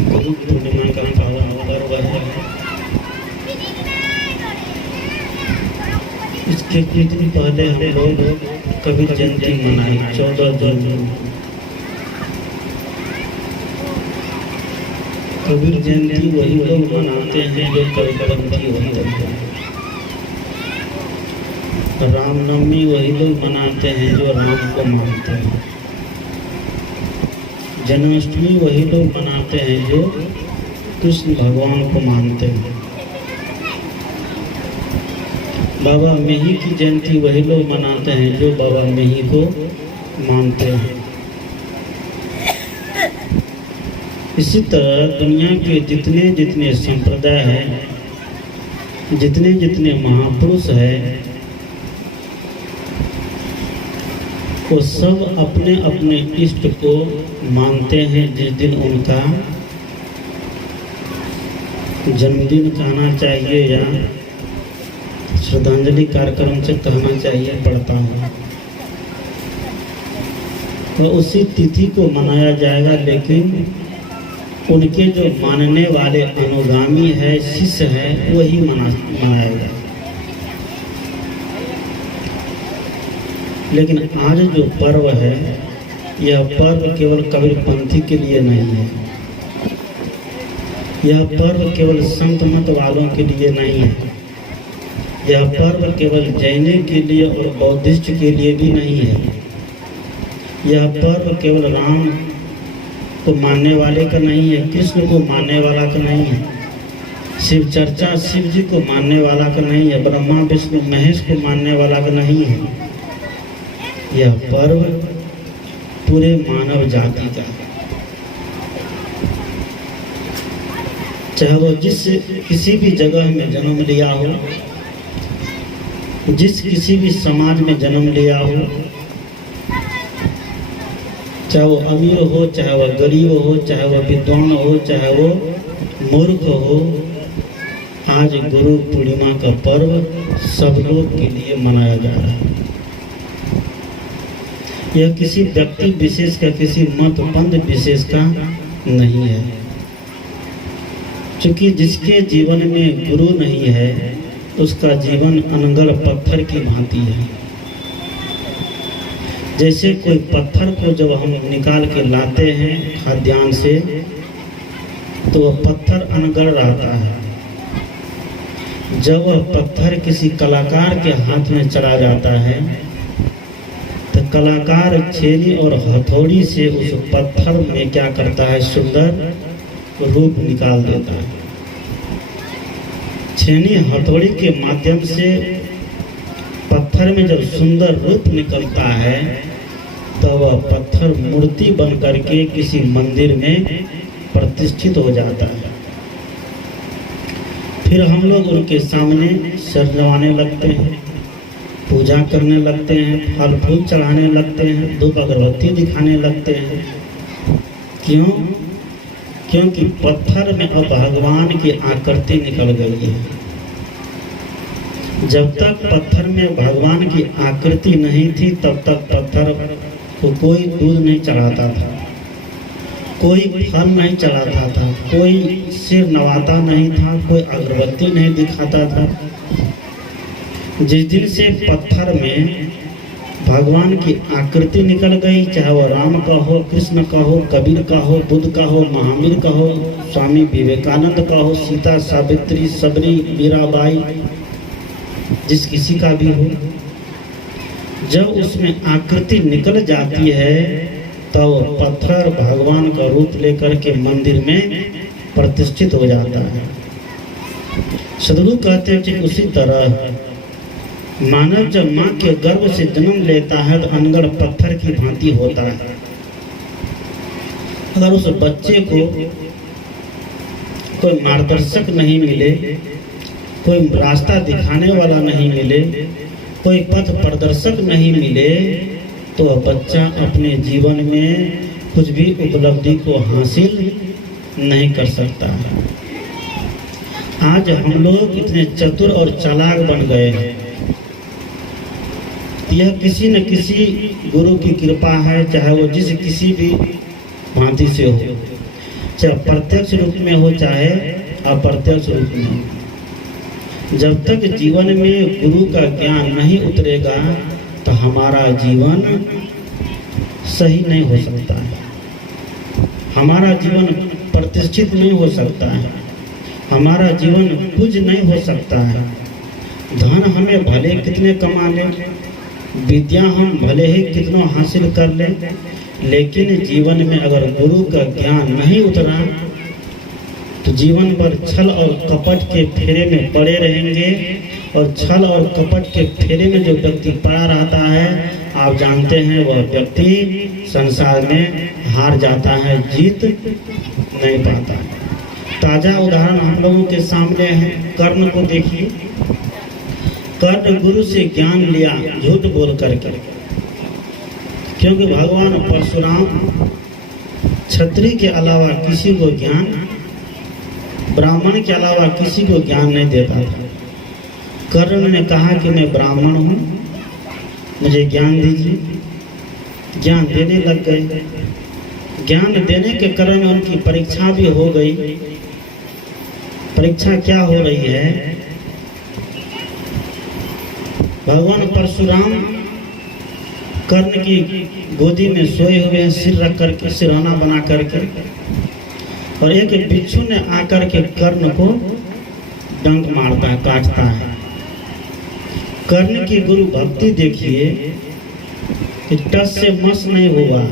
गुरु पूर्णिमा का पावन पर्व है। इसके कुछ दिन पहले हम लोग कबीर जयंती मनाई 14 जून। कबीर जयंती वही लोग मनाते हैं जो कबीरपंथी होते हैं। रामनवमी वही लोग मनाते हैं जो राम को मानते हैं। जन्माष्टमी वही लोग मनाते हैं जो कृष्ण भगवान को मानते हैं। बाबा मेही की जयंती वही लोग मनाते हैं जो बाबा मेही को मानते हैं। इसी तरह दुनिया के जितने जितने संप्रदाय हैं, जितने जितने महापुरुष हैं, वो सब अपने अपने इष्ट को मानते हैं। जिस दिन उनका जन्मदिन कहना चाहिए या श्रद्धांजलि कार्यक्रम से कहना चाहिए पड़ता है, तो उसी तिथि को मनाया जाएगा। लेकिन उनके जो मानने वाले अनुगामी है, शिष्य है, वही मनाएगा। लेकिन आज जो पर्व है, यह पर्व केवल कबीरपंथी के लिए नहीं है। यह पर्व केवल संत मत वालों के लिए नहीं है। यह पर्व केवल जैन के लिए और बौद्धिस्ट के लिए भी नहीं है। यह पर्व केवल राम को मानने वाले का नहीं है, कृष्ण को मानने वाला का नहीं है, शिव चर्चा शिव जी को मानने वाला का नहीं है, ब्रह्मा विष्णु महेश को मानने वाला का नहीं है। यह पर्व पूरे मानव जाति का है। चाहे वो जिस किसी भी जगह में जन्म लिया हो, जिस किसी भी समाज में जन्म लिया हो, चाहे वो अमीर हो, चाहे वह गरीब हो, चाहे वह विद्वान हो, चाहे वो मूर्ख हो, आज गुरु पूर्णिमा का पर्व सब लोग के लिए मनाया जा रहा है। यह किसी व्यक्ति विशेष का, किसी मत पंथ विशेष का नहीं है। क्योंकि जिसके जीवन में गुरु नहीं है, उसका जीवन अनगढ़ पत्थर की भांति है। जैसे कोई पत्थर को जब हम निकाल के लाते हैं खाद्यान्न से, तो वह पत्थर अनगढ़ रहता है। जब वह पत्थर किसी कलाकार के हाथ में चला जाता है, तो कलाकार छेनी और हथौड़ी से उस पत्थर में क्या करता है, सुंदर रूप निकाल देता है। छेनी हथौड़ी के माध्यम से पत्थर में जब सुंदर रूप निकलता है, तो वह पत्थर मूर्ति बन करके किसी मंदिर में प्रतिष्ठित हो जाता है। फिर हम लोग उनके सामने सर नवाने लगते हैं, पूजा करने लगते हैं, फल फूल चढ़ाने लगते हैं, धूप अगरबत्ती दिखाने लगते हैं। क्यों? क्योंकि पत्थर में अब भगवान की आकृति निकल गई है। जब तक पत्थर में भगवान की आकृति नहीं थी, तब तक पत्थर को कोई दूध नहीं चढ़ाता था, कोई फल नहीं चढ़ाता था, कोई सिर नवाता नहीं था, कोई अगरबत्ती नहीं दिखाता था। जिस दिन से पत्थर में भगवान की आकृति निकल गई, चाहे वो राम का हो, कृष्ण का हो, कबीर का हो, बुद्ध का हो, महावीर का हो, स्वामी विवेकानंद का हो, सीता सावित्री सबरी मीराबाई, जिस किसी का भी हो, जब उसमें आकृति निकल जाती है, तो पत्थर भगवान का रूप लेकर के मंदिर में प्रतिष्ठित हो जाता है। सदगुरु कहते हैं कि उसी तरह मानव जब माँ के गर्भ से जन्म लेता है, तो अनगढ़ पत्थर की भांति होता है। अगर उस बच्चे को कोई मार्गदर्शक नहीं मिले, कोई रास्ता दिखाने वाला नहीं मिले, कोई पथ प्रदर्शक नहीं मिले, तो वह बच्चा अपने जीवन में कुछ भी उपलब्धि को हासिल नहीं कर सकता है। आज हम लोग इतने चतुर और चालाक बन गए हैं। यह किसी न किसी गुरु की कृपा है, चाहे वो जिस किसी भी भांति से हो। चाहे प्रत्यक्ष रूप में हो चाहे अप्रत्यक्ष रूप में हो। जब तक जीवन में गुरु का ज्ञान नहीं उतरेगा तो हमारा जीवन सही नहीं हो सकता है, हमारा जीवन प्रतिष्ठित नहीं हो सकता है, हमारा जीवन पूज्य नहीं हो सकता है। धन हमें भले कितने कमा लें, विद्या हम भले ही कितनों हासिल कर लें, लेकिन जीवन में अगर गुरु का ज्ञान नहीं उतरा तो जीवन भर छल और कपट के फेरे में पड़े रहेंगे। और छल और कपट के फेरे में जो व्यक्ति पड़ा रहता है, आप जानते हैं वह व्यक्ति संसार में हार जाता है, जीत नहीं पाता। ताजा उदाहरण हम लोगों के सामने है, कर्ण को देखिए। कर्ण गुरु से ज्ञान लिया झूठ बोल करके, क्योंकि भगवान परशुराम क्षत्रिय के अलावा किसी को ज्ञान, ब्राह्मण के अलावा किसी को ज्ञान नहीं देता था। कर्ण ने कहा कि मैं ब्राह्मण हूँ, मुझे ज्ञान दीजिए। ज्ञान देने लग गए। ज्ञान देने के क्रम में उनकी परीक्षा भी हो गई। परीक्षा क्या हो रही है? भगवान परशुराम कर्ण की गोदी में सोए हुए हैं, सिर रख करके, सिरहाना बना करके, और एक बिच्छू ने आकर के कर्ण को डंक मारता है, काटता है। कर्ण की गुरु भक्ति देखिए कि टस से मस नहीं हुआ,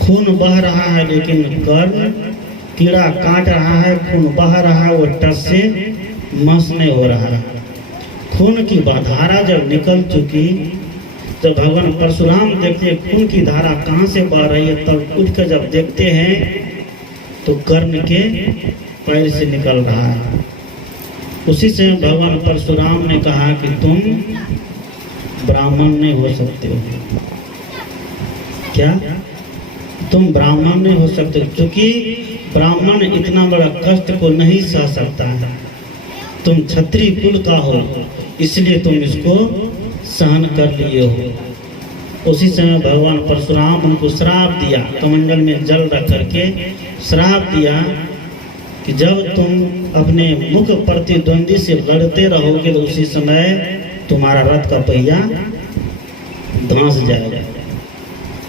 खून बह रहा है, लेकिन कर्ण कीड़ा काट रहा है, खून बह रहा है, वो टस से मस नहीं हो रहा है। खून की धारा जब निकल चुकी तो भगवान परशुराम देखते खून की धारा कहाँ से बह रही है, तब उठ कर जब देखते हैं तो कर्ण के पैर से निकल रहा है। उसी से भगवान परशुराम ने कहा कि तुम ब्राह्मण नहीं हो सकते हो। क्या? तुम ब्राह्मण नहीं हो सकते, क्योंकि ब्राह्मण इतना बड़ा कष्ट को नहीं सह सकता है। तुम क्षत्रिय कुल का हो, इसलिए तुम इसको सहन कर लिए हो। उसी समय भगवान परशुराम उनको श्राप दिया, कमंडल में जल रख करके श्राप दिया कि जब तुम अपने मुख प्रतिद्वंदी से लड़ते रहोगे तो उसी समय तुम्हारा रथ का पहिया धंस जाएगा।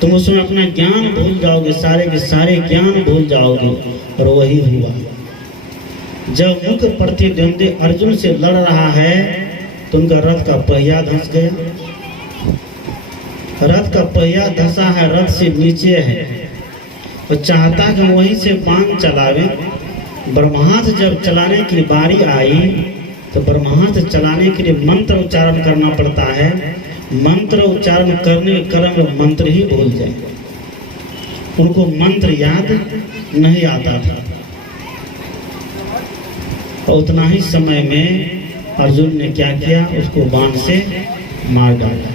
तुम उसमें अपना ज्ञान भूल जाओगे, सारे के सारे ज्ञान भूल जाओगे। और वही हुआ। जब मुख प्रतिद्वंदी अर्जुन से लड़ रहा है तो उनका रथ का पहिया धंस गया। रथ का पहिया धंसा है, रथ से नीचे है, और चाहता कि वहीं से बाण चलावे। ब्रह्मास्त्र जब चलाने की बारी आई तो ब्रह्मास्त्र चलाने के लिए मंत्र उच्चारण करना पड़ता है। मंत्र उच्चारण करने के क्रम में मंत्र ही भूल जाए, उनको मंत्र याद नहीं आता था। और उतना ही समय में अर्जुन ने क्या किया, उसको बाण से मार डाला।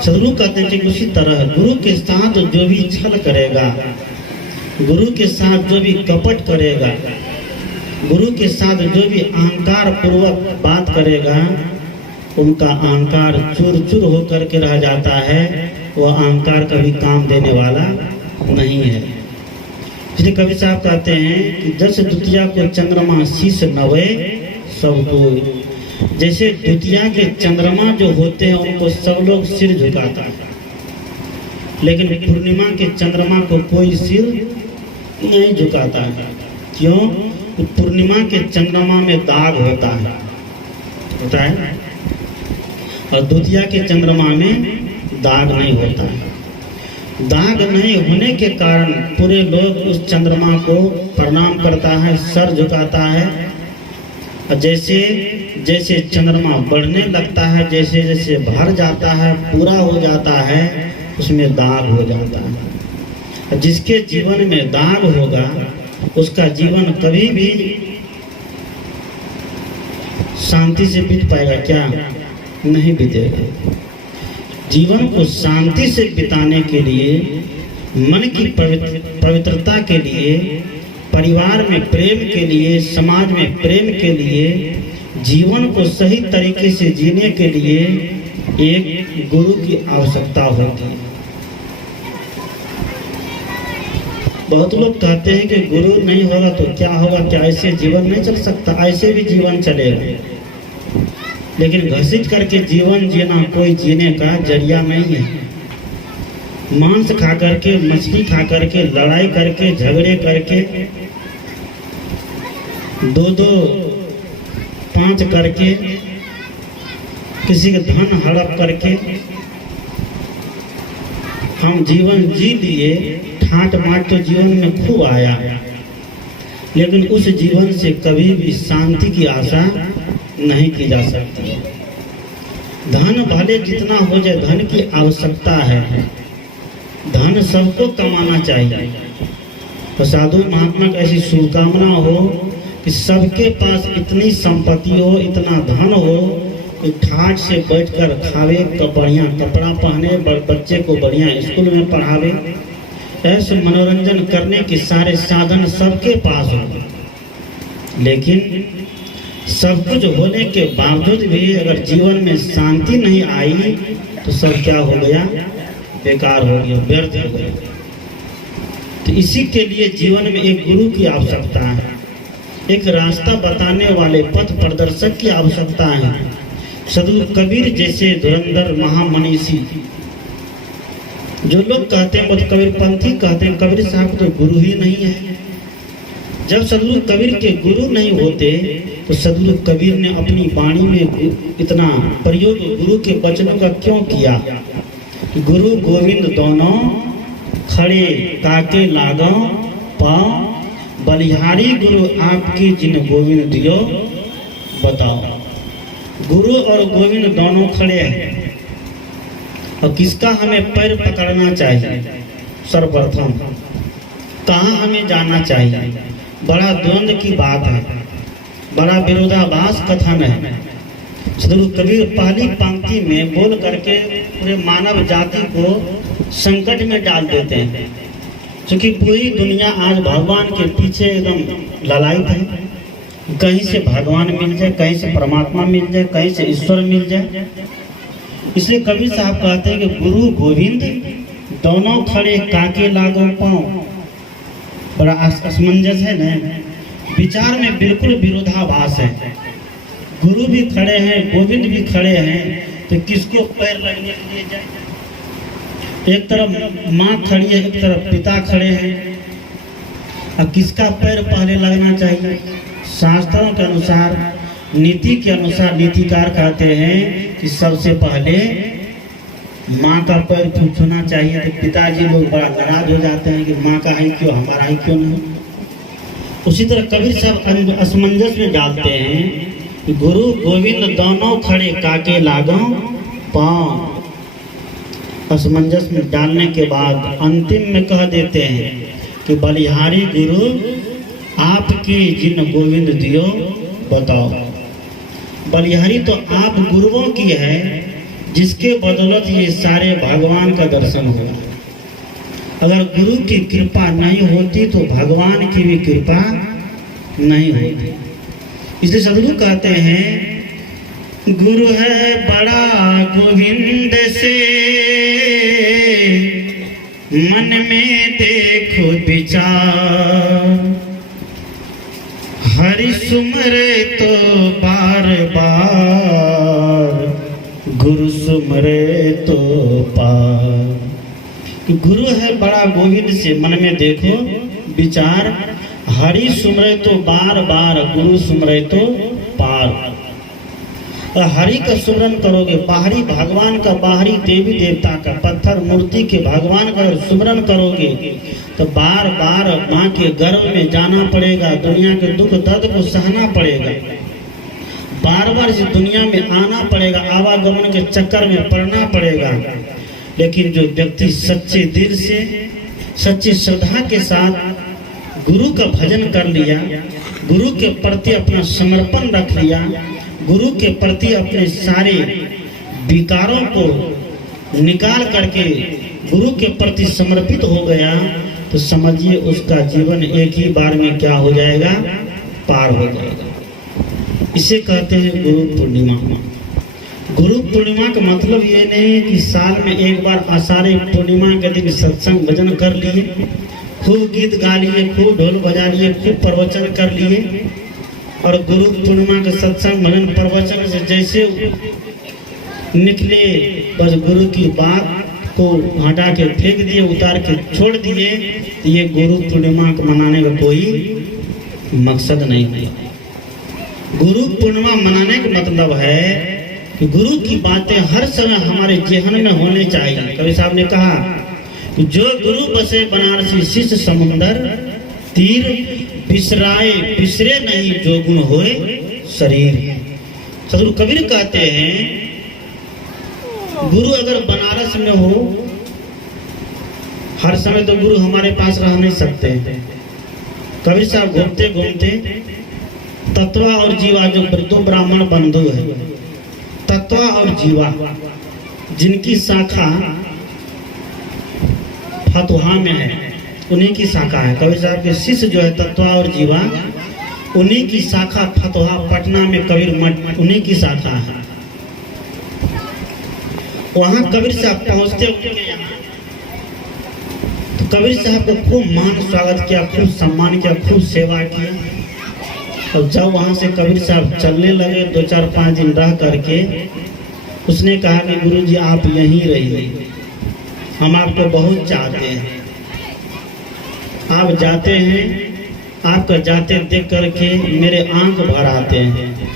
सदगुरु कहते हैं कि उसी तरह गुरु के साथ जो भी छल करेगा, गुरु के साथ जो भी कपट करेगा, गुरु के साथ जो भी अहंकार पूर्वक बात करेगा, उनका अहंकार चूर चूर होकर के रह जाता है। वह अहंकार कभी काम देने वाला नहीं है। इसलिए कवि साहब कहते हैं कि जस द्वितीया को चंद्रमा शीश नवे सबको। जैसे द्वितीया के चंद्रमा जो होते हैं उनको सब लोग सिर झुकाता है, लेकिन पूर्णिमा के चंद्रमा को कोई सिर नहीं झुकाता है। क्यों? पूर्णिमा के चंद्रमा में दाग होता है, और द्वितीया के चंद्रमा में दाग नहीं होता है। दाग नहीं होने के कारण पूरे लोग उस चंद्रमा को प्रणाम करता है, सर झुकाता है। और जैसे जैसे चंद्रमा बढ़ने लगता है, जैसे जैसे भर जाता है, पूरा हो जाता है, उसमें दाग हो जाता है। जिसके जीवन में दाग होगा उसका जीवन कभी भी शांति से बीत पाएगा क्या? नहीं बीतेगा। जीवन को शांति से बिताने के लिए, मन की पवित्रता के लिए, परिवार में प्रेम के लिए, समाज में प्रेम के लिए, जीवन को सही तरीके से जीने के लिए एक गुरु की आवश्यकता होती है। बहुत लोग कहते हैं कि गुरु नहीं होगा तो क्या होगा, क्या ऐसे जीवन नहीं चल सकता? ऐसे भी जीवन चलेगा, लेकिन घसीट करके जीवन जीना कोई जीने का जरिया नहीं है। मांस खा करके, मछली खा करके, लड़ाई करके, झगड़े करके, 2-2 5 करके, किसी के धन हड़प करके हम जीवन जी लिए। ठाट माट तो जीवन में खूब आया, लेकिन उस जीवन से कभी भी शांति की आशा नहीं की जा सकती। धन भले जितना हो जाए, धन की आवश्यकता है, धन सबको कमाना चाहिए। तो साधु महात्मा की ऐसी शुभकामना हो कि सबके पास इतनी संपत्ति हो, इतना धन हो कि ठाट से बैठकर खावे, बढ़िया कपड़ा पहने, बच्चे को बढ़िया स्कूल में पढ़ावे, ऐसे मनोरंजन करने के सारे साधन सबके पास हो। लेकिन सब कुछ होने के बावजूद भी अगर जीवन में शांति नहीं आई तो सब क्या हो गया? बेकार हो गया, व्यर्थ हो गया। तो इसी के लिए जीवन में एक गुरु की आवश्यकता है, एक रास्ता बताने वाले पथ प्रदर्शक की आवश्यकता है। सदगुरु कबीर जैसे धुरंधर महामनीषी, जो लोग कहते हैं वो तो कबीरपंथी कहते हैं, कबीर साहब तो गुरु ही नहीं है। जब सदगुरु कबीर के गुरु नहीं होते तो सदगुरु कबीर ने अपनी वाणी में इतना प्रयोग गुरु के वचनों का क्यों किया? गुरु गोविंद दोनों खड़े ताके लागो पाँव, बलिहारी गुरु आपकी जिन गोविंद दियो बताओ। गुरु और गोविंद दोनों खड़े हैं, और किसका हमें पैर पकड़ना चाहिए? सर्वप्रथम कहाँ हमें जाना चाहिए? बड़ा द्वंद्व की बात है, बड़ा विरोधाभास कथन है। सदगुरु कबीर पहली पंक्ति में बोल करके पूरे मानव जाति को संकट में डाल देते हैं, क्योंकि पूरी दुनिया आज भगवान के पीछे एकदम ललायित है। कहीं से भगवान मिल जाए, कहीं से परमात्मा मिल जाए, कहीं से ईश्वर मिल जाए। इसलिए कबीर साहब कहते हैं कि गुरु गोविंद दोनों खड़े काके लागो पाँव। बड़ा असमंजस है ना, विचार में बिल्कुल विरोधाभास है। गुरु भी खड़े हैं, गोविंद भी खड़े हैं, तो किसको पैर लगने के लिए जाए? एक तरफ माँ खड़ी है, एक तरफ पिता खड़े हैं, और किसका पैर पहले लगना चाहिए? शास्त्रों के अनुसार, नीति के अनुसार नीतिकार कहते हैं कि सबसे पहले माँ का पैर छूना चाहिए। तो पिताजी लोग बड़ा नाराज हो जाते हैं कि माँ का है क्यों, हमारा ही क्यों नहीं। उसी तरह कबीर साहब असमंजस में डालते हैं कि गुरु गोविंद दोनों खड़े काके लागो पाँव। असमंजस में डालने के बाद अंतिम में कह देते हैं कि बलिहारी गुरु आपकी जिन गोविंद दियो बताओ। बलिहारी तो आप गुरुओं की है, जिसके बदौलत ये सारे भगवान का दर्शन हुआ। अगर गुरु की कृपा नहीं होती तो भगवान की भी कृपा नहीं होती। इसलिए सदगुरु कहते हैं गुरु है बड़ा गोविंद से मन में देखो विचार, हरि सुमरे तो बार बार, गुरु सुमरे तो पार। गुरु है बड़ा गोविंद से मन में देखो विचार, हरि सुमरे तो बार बार, गुरु सुमरे तो पार। और हरि का सुमरन करोगे, बाहरी भगवान का, बाहरी देवी देवता का, पत्थर मूर्ति के भगवान का सुमरन करोगे तो बार बार माँ के गर्भ में जाना पड़ेगा, दुनिया के दुख दर्द को सहना पड़ेगा, बार बार इस दुनिया में आना पड़ेगा, आवागमन के चक्कर में पड़ना पड़ेगा। लेकिन जो व्यक्ति सच्चे दिल से, सच्ची श्रद्धा के साथ गुरु का भजन कर लिया, गुरु के प्रति अपना समर्पण रख लिया, गुरु के प्रति अपने सारे विकारों को निकाल करके गुरु के प्रति समर्पित हो गया, तो समझिए उसका जीवन एक ही बार में क्या हो जाएगा? पार हो जाएगा। इसे कहते हैं गुरु पूर्णिमा। गुरु पूर्णिमा का मतलब ये नहीं कि साल में एक बार आषाढ़ी पूर्णिमा के दिन सत्संग भजन कर लिए खूब गीत गा लिए, खूब ढोल बजा लिए, खूब प्रवचन कर लिए, और गुरु पूर्णिमा के सत्संग भजन प्रवचन से जैसे निकले बस गुरु की बात को हटा के फेंक दिए, उतार के छोड़ दिए। ये गुरु पूर्णिमा को मनाने का कोई मकसद नहीं है। गुरु पूर्णिमा मनाने का मतलब है कि गुरु की बातें हर समय हमारे जेहन में होने चाहिए। कवि साहब ने कहा कि जो गुरु बसे बनारसी शिष्य समुंदर, तीर बिसराए बिसरे नहीं जो गुण होए शरीर। सदगुरु कबीर कहते हैं गुरु अगर बनारस में हो, हर समय तो गुरु हमारे पास रह नहीं सकते। कबीर साहब घूमते घूमते तत्वा और जीवा, जो दो ब्राह्मण बंधु है, तत्वा और जीवा, जिनकी शाखा फतुहा में है, उन्हीं की शाखा है। कबीर साहब के शिष्य जो है तत्वा और जीवा, उन्हीं की शाखा फतुहा, पटना में कबीर मठ, उन्हीं की शाखा है। वहां कबीर साहब पहुंचते उनके यहाँ, तो कबीर साहब को खूब मान स्वागत किया, खूब सम्मान किया, खूब सेवा की। और जब वहां से कबीर साहब चलने लगे, 2-4-5 दिन रह करके उसने कहा कि गुरुजी आप यहीं रहिए, हम आपको बहुत चाहते हैं। आप जाते हैं, आपका जाते देख करके मेरे आंख भर आते हैं,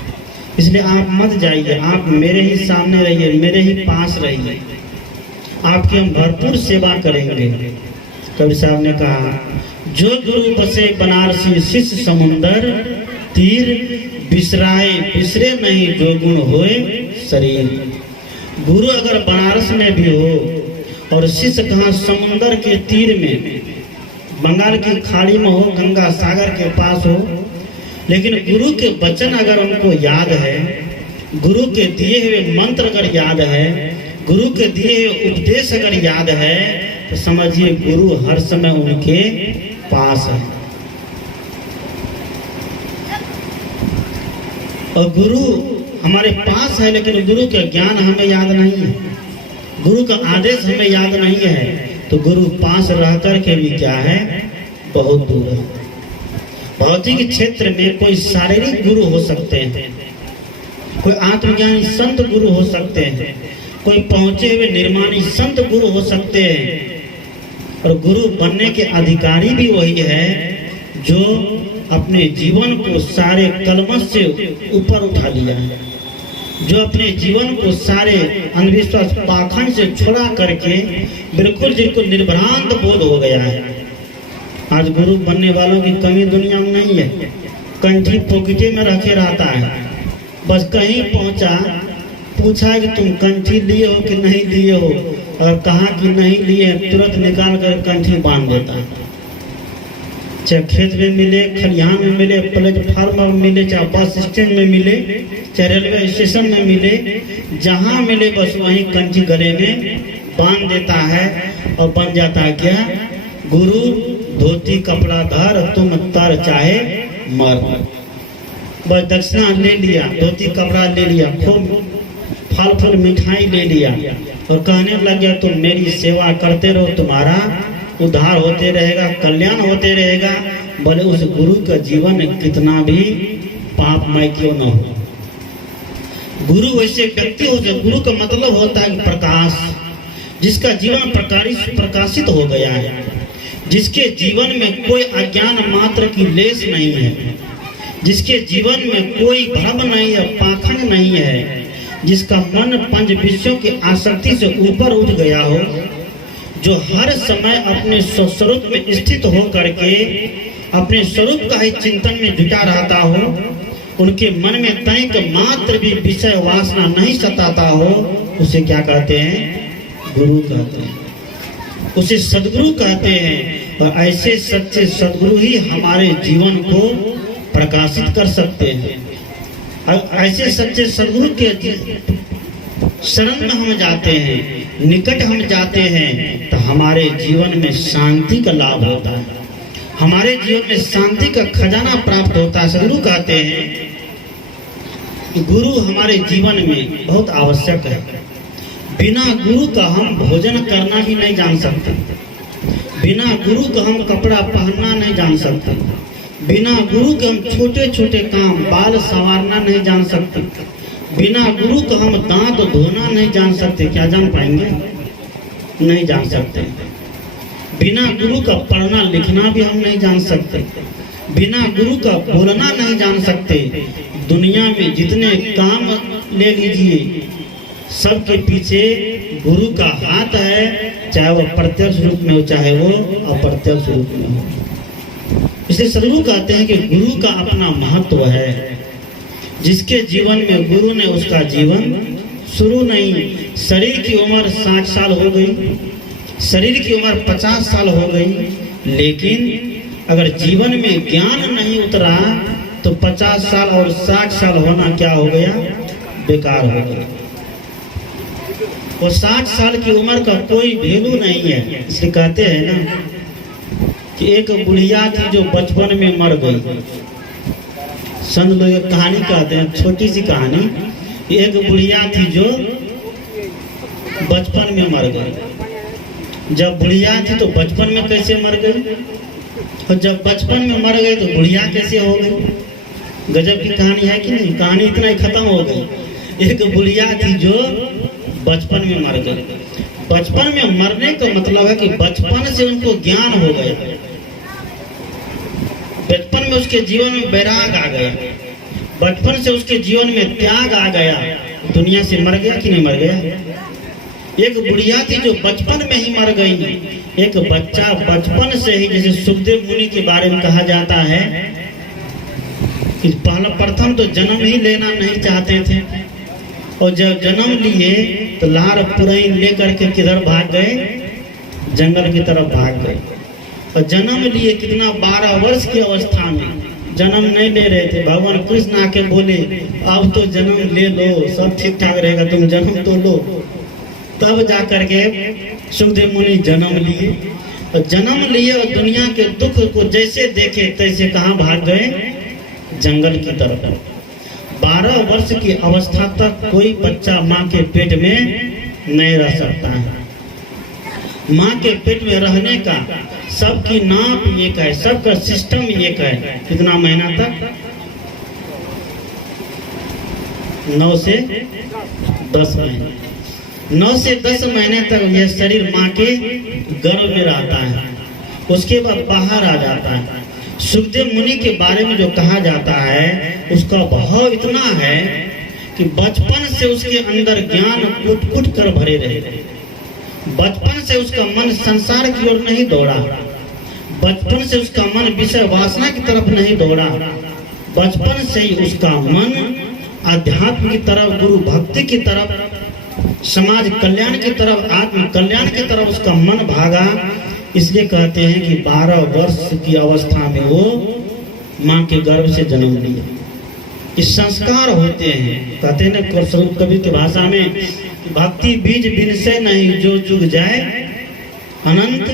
इसलिए आप मत जाइए, आप मेरे ही सामने रहिए, मेरे ही पास रहिए, आपकी हम भरपूर सेवा करेंगे। कबीर साहब ने कहा जो गुरु बसे बनारसी शिष्य समुंदर, तीर बिसराए बिसरे नहीं जो गुण होए शरीर। गुरु अगर बनारस में भी हो और शिष्य कहाँ समुंदर के तीर में, बंगाल की खाड़ी में हो, गंगा सागर के पास हो, लेकिन गुरु के वचन अगर उनको याद है, गुरु के दिए हुए मंत्र अगर याद है, गुरु के दिए हुए उपदेश अगर याद है, तो समझिए गुरु हर समय उनके पास है। और गुरु हमारे पास है, लेकिन गुरु का ज्ञान हमें याद नहीं है, गुरु का आदेश हमें याद नहीं है, तो गुरु पास रह कर के भी क्या है, बहुत दूर है। भौतिक क्षेत्र में कोई शारीरिक गुरु हो सकते हैं, कोई आत्मज्ञानी संत गुरु हो सकते हैं, कोई पहुंचे हुए निर्माणी संत गुरु हो सकते हैं, और गुरु बनने के अधिकारी भी वही है जो अपने जीवन को सारे कलमश से ऊपर उठा लिया है, जो अपने जीवन को सारे अंधविश्वास पाखंड से छुड़ा करके बिल्कुल जिनको निर्भ्रांत बोध हो गया है। आज गुरु बनने वालों की कमी दुनिया में नहीं है, कंठी पॉकेटे में रखे रहता है, बस कहीं पहुंचा पूछा कि तुम कंठी लिए हो कि नहीं लिए हो, और कहा कि नहीं लिए, तुरंत निकाल कर कंठी बांध देता है। चाहे खेत में मिले, खलिहान में मिले, प्लेटफार्म में मिले, चाहे बस स्टैंड में मिले, चाहे रेलवे स्टेशन में मिले, जहाँ मिले बस वहीं कंठी गले में बांध देता है और बन जाता है क्या, गुरु धोती कपड़ा धर तुम तर चाहे मर। बस दक्षिणा ले लिया, धोती कपड़ा ले लिया, खूब फल फूल मिठाई ले लिया और कहने लग गया तुम मेरी सेवा करते रहो, तुम्हारा उद्धार होते रहेगा, कल्याण होते रहेगा, भले उस गुरु का जीवन कितना भी पापमय क्यों न हो। गुरु वैसे व्यक्ति हो जो, गुरु का मतलब होता है प्रकाश, जिसका जीवन प्रकाशित हो गया है, जिसके जीवन में कोई अज्ञान मात्र की लेस नहीं है, जिसके जीवन में कोई भ्रम नहीं है, पाखंड नहीं है, जिसका मन पंच विषयों की आसक्ति से ऊपर उठ गया हो, जो हर समय अपने स्वरूप में स्थित हो करके अपने स्वरूप का ही चिंतन में जुटा रहता हो, उनके मन में तनिक मात्र भी विषय वासना नहीं सताता हो, उसे क्या कहते हैं, गुरु कहते हैं, उसे सदगुरु कहते हैं। और ऐसे सच्चे सदगुरु ही हमारे जीवन को प्रकाशित कर सकते हैं। ऐसे सच्चे सदगुरु के शरण में हम जाते हैं, निकट हम जाते हैं, तो हमारे जीवन में शांति का लाभ होता है, हमारे जीवन में शांति का खजाना प्राप्त होता है। सदगुरु कहते हैं गुरु हमारे जीवन में बहुत आवश्यक है, बिना गुरु का हम भोजन करना भी नहीं जान सकते। बिना गुरु का हम कपड़ा पहनना नहीं जान सकते, बिना गुरु के हम छोटे छोटे काम बाल संवारना नहीं जान सकते, बिना गुरु का हम दांत धोना नहीं जान सकते। क्या जान पाएंगे? नहीं जान सकते। बिना गुरु का पढ़ना लिखना भी हम नहीं जान सकते, बिना गुरु का बोलना नहीं जान सकते। दुनिया में जितने काम ले लीजिए सबके पीछे गुरु का हाथ है, चाहे वो प्रत्यक्ष रूप में हो चाहे वो अप्रत्यक्ष रूप में हो। इसलिए सदगुरु कहते हैं कि गुरु का अपना महत्व है। जिसके जीवन में गुरु ने उसका जीवन शुरू नहीं। शरीर की उम्र 60 साल हो गई, शरीर की उम्र 50 साल हो गई, लेकिन अगर जीवन में ज्ञान नहीं उतरा तो 50 साल और 60 साल होना क्या हो गया? बेकार हो गया। वो 60 साल की उम्र का कोई वैल्यू नहीं है। इसलिए कहते हैं ना कि एक बुढ़िया थी जो बचपन में मर गई। संत लोग एक कहानी कहते हैं, छोटी सी कहानी। एक बुढ़िया थी जो बचपन में मर गई। जब बुढ़िया थी तो बचपन में कैसे मर गई, और जब बचपन में मर गई तो बुढ़िया कैसे हो गई? गजब की कहानी है कि नहीं? कहानी इतना ही खत्म हो गई। एक बुढ़िया थी जो बचपन में मर गई। बचपन में मरने का मतलब है कि बचपन से उनको ज्ञान हो गया, बचपन में उसके जीवन में वैराग आ गया, बचपन से उसके जीवन में त्याग आ गया। दुनिया से मर गया कि नहीं मर गया? एक बुढ़िया थी जो बचपन में ही मर गई। एक बच्चा बचपन से ही, जैसे सुखदेव मुनि के बारे में कहा जाता है कि पहला प्रथम तो जन्म ही लेना नहीं चाहते थे, और जब जन्म लिए तो लार पुरैन लेकर के किधर भाग गए? जंगल की तरफ भाग गए। और जन्म लिए कितना 12 वर्ष की अवस्था में जन्म नहीं ले रहे थे। भगवान कृष्ण आके बोले अब तो जन्म ले लो, सब ठीक ठाक रहेगा, तुम जन्म तो लो। तब जा करके सुखदेव मुनि जन्म लिए, और जन्म लिए और दुनिया के दुख को जैसे देखे तैसे कहाँ भाग गए? जंगल की तरफ। 12 वर्ष की अवस्था तक कोई बच्चा माँ के पेट में नहीं रह सकता है। माँ के पेट में रहने का सबकी नाप एक है, सबका सिस्टम एक है। कितना महीना तक? 9 से 10 महीने। 9 से 10 महीने तक यह शरीर माँ के गर्भ में रहता है, उसके बाद बाहर आ जाता है। सुखदेव मुनि के बारे में जो कहा जाता है उसका भाव इतना है कि बचपन से उसके अंदर ज्ञान कुट कर भरे रहे। बचपन से उसका मन संसार की ओर नहीं दौड़ा, बचपन से उसका मन विषय वासना की तरफ नहीं दौड़ा, बचपन से ही उसका मन अध्यात्म की तरफ, गुरु भक्ति की तरफ, समाज कल्याण की तरफ, आत्म कल्याण की तरफ उसका मन भागा। इसलिए कहते हैं कि 12 वर्ष की अवस्था में वो माँ के गर्भ से जन्म लिया। इस संस्कार होते हैं। कहते हैं ना स्वरूप कवि की भाषा में, भक्ति बीज बिन से नहीं जो जुग जाए अनंत,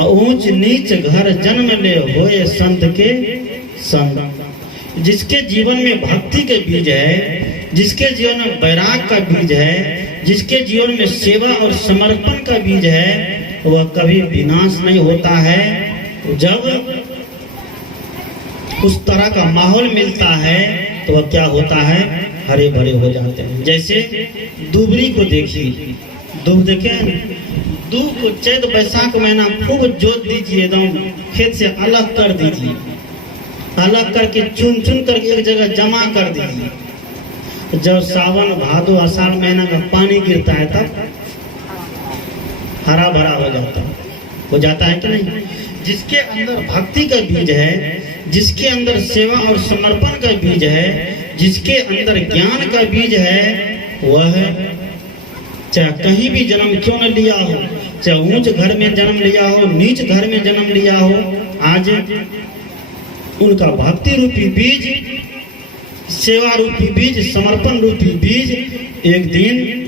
ऊंच नीच घर जन्म ले होए संत के संग। जिसके जीवन में भक्ति के बीज है, जिसके जीवन में वैराग का बीज है, जिसके जीवन में सेवा और समर्पण का बीज है, वह कभी विनाश नहीं होता है। जब उस तरह का माहौल मिलता है तो वह क्या होता है? हरे भरे हो जाते हैं। जैसे दुबरी को देखिए, दूब देखे, दूब को चैत बैसाख महीना खूब जोत दीजिए, एकदम खेत से अलग कर दीजिए, अलग करके चुन चुन करके एक जगह जमा कर दीजिए। जब सावन भादो आषाढ़ महीना का पानी गिरता है तब हरा भरा हो जाता है कि नहीं? जिसके अंदर भक्ति का बीज है, जिसके अंदर सेवा और समर्पण का बीज है, जिसके अंदर ज्ञान का बीज है, वह चाहे कहीं भी जन्म क्यों न लिया हो, चाहे ऊंच घर में जन्म लिया हो, नीच घर में जन्म लिया हो, आज उनका भक्ति रूपी बीज, सेवा रूपी बीज, समर्पण रूपी बीज एक दिन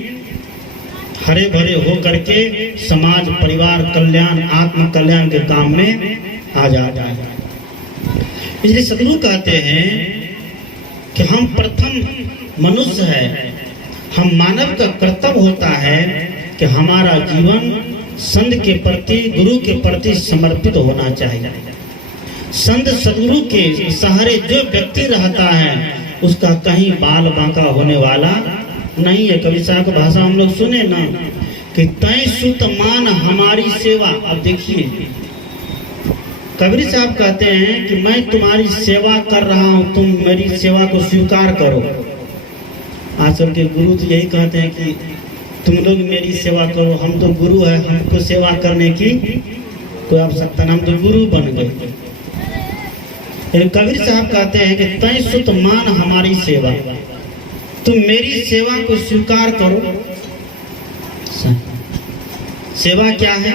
हरे भरे हो करके समाज, परिवार कल्याण, आत्म कल्याण के काम में आ जाता है। इसलिए सदगुरु कहते हैं कि हम प्रथम मनुष्य है, हम मानव का कर्तव्य होता है कि हमारा जीवन संत के प्रति, गुरु के प्रति समर्पित होना चाहिए। संत सदगुरु के सहारे जो व्यक्ति रहता है उसका कहीं बाल बांका होने वाला नहीं है। कवि साहब की भाषा हम लोग सुने ना कि तय सुत मान हमारी सेवा। अब देखिए कबीर साहब कहते हैं कि मैं तुम्हारी सेवा कर रहा हूं, तुम मेरी सेवा को स्वीकार करो। आजकल के गुरु तो यही कहते हैं कि तुम लोग मेरी सेवा करो, हम तो गुरु है, हमको सेवा करने की कोई आवश्यकता नहीं, हम तो गुरु बन गए। कबीर साहब कहते हैं कि तय सुत मान हमारी सेवा, तुम मेरी सेवा को स्वीकार करो। सेवा क्या है?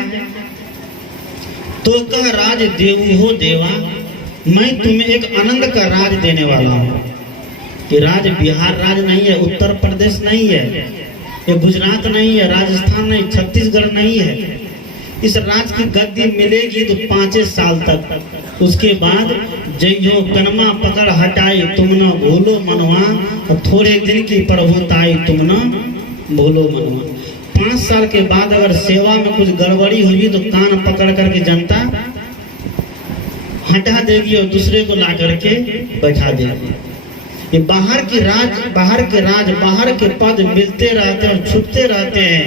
तो कह राज देवु हो देवा, मैं तुम्हें एक आनंद का राज देने वाला हूँ। कि राज बिहार राज नहीं है, उत्तर प्रदेश नहीं है, ये गुजरात नहीं है, राजस्थान नहीं, छत्तीसगढ़ नहीं है। इस राज की गद्दी मिलेगी तो 5 साल तक, उसके बाद जइयो कनमा पकड़ हटाई तुम न भूलो मनवा, थोड़े दिन की प्रभुताई तुम न भूलो मनवा। 5 साल के बाद अगर सेवा में कुछ गड़बड़ी होगी तो कान पकड़ करके जनता हटा देगी और दूसरे को ला करके बैठा देगी। ये बाहर के राज, बाहर के पद मिलते रहते हैं और छुपते रहते हैं,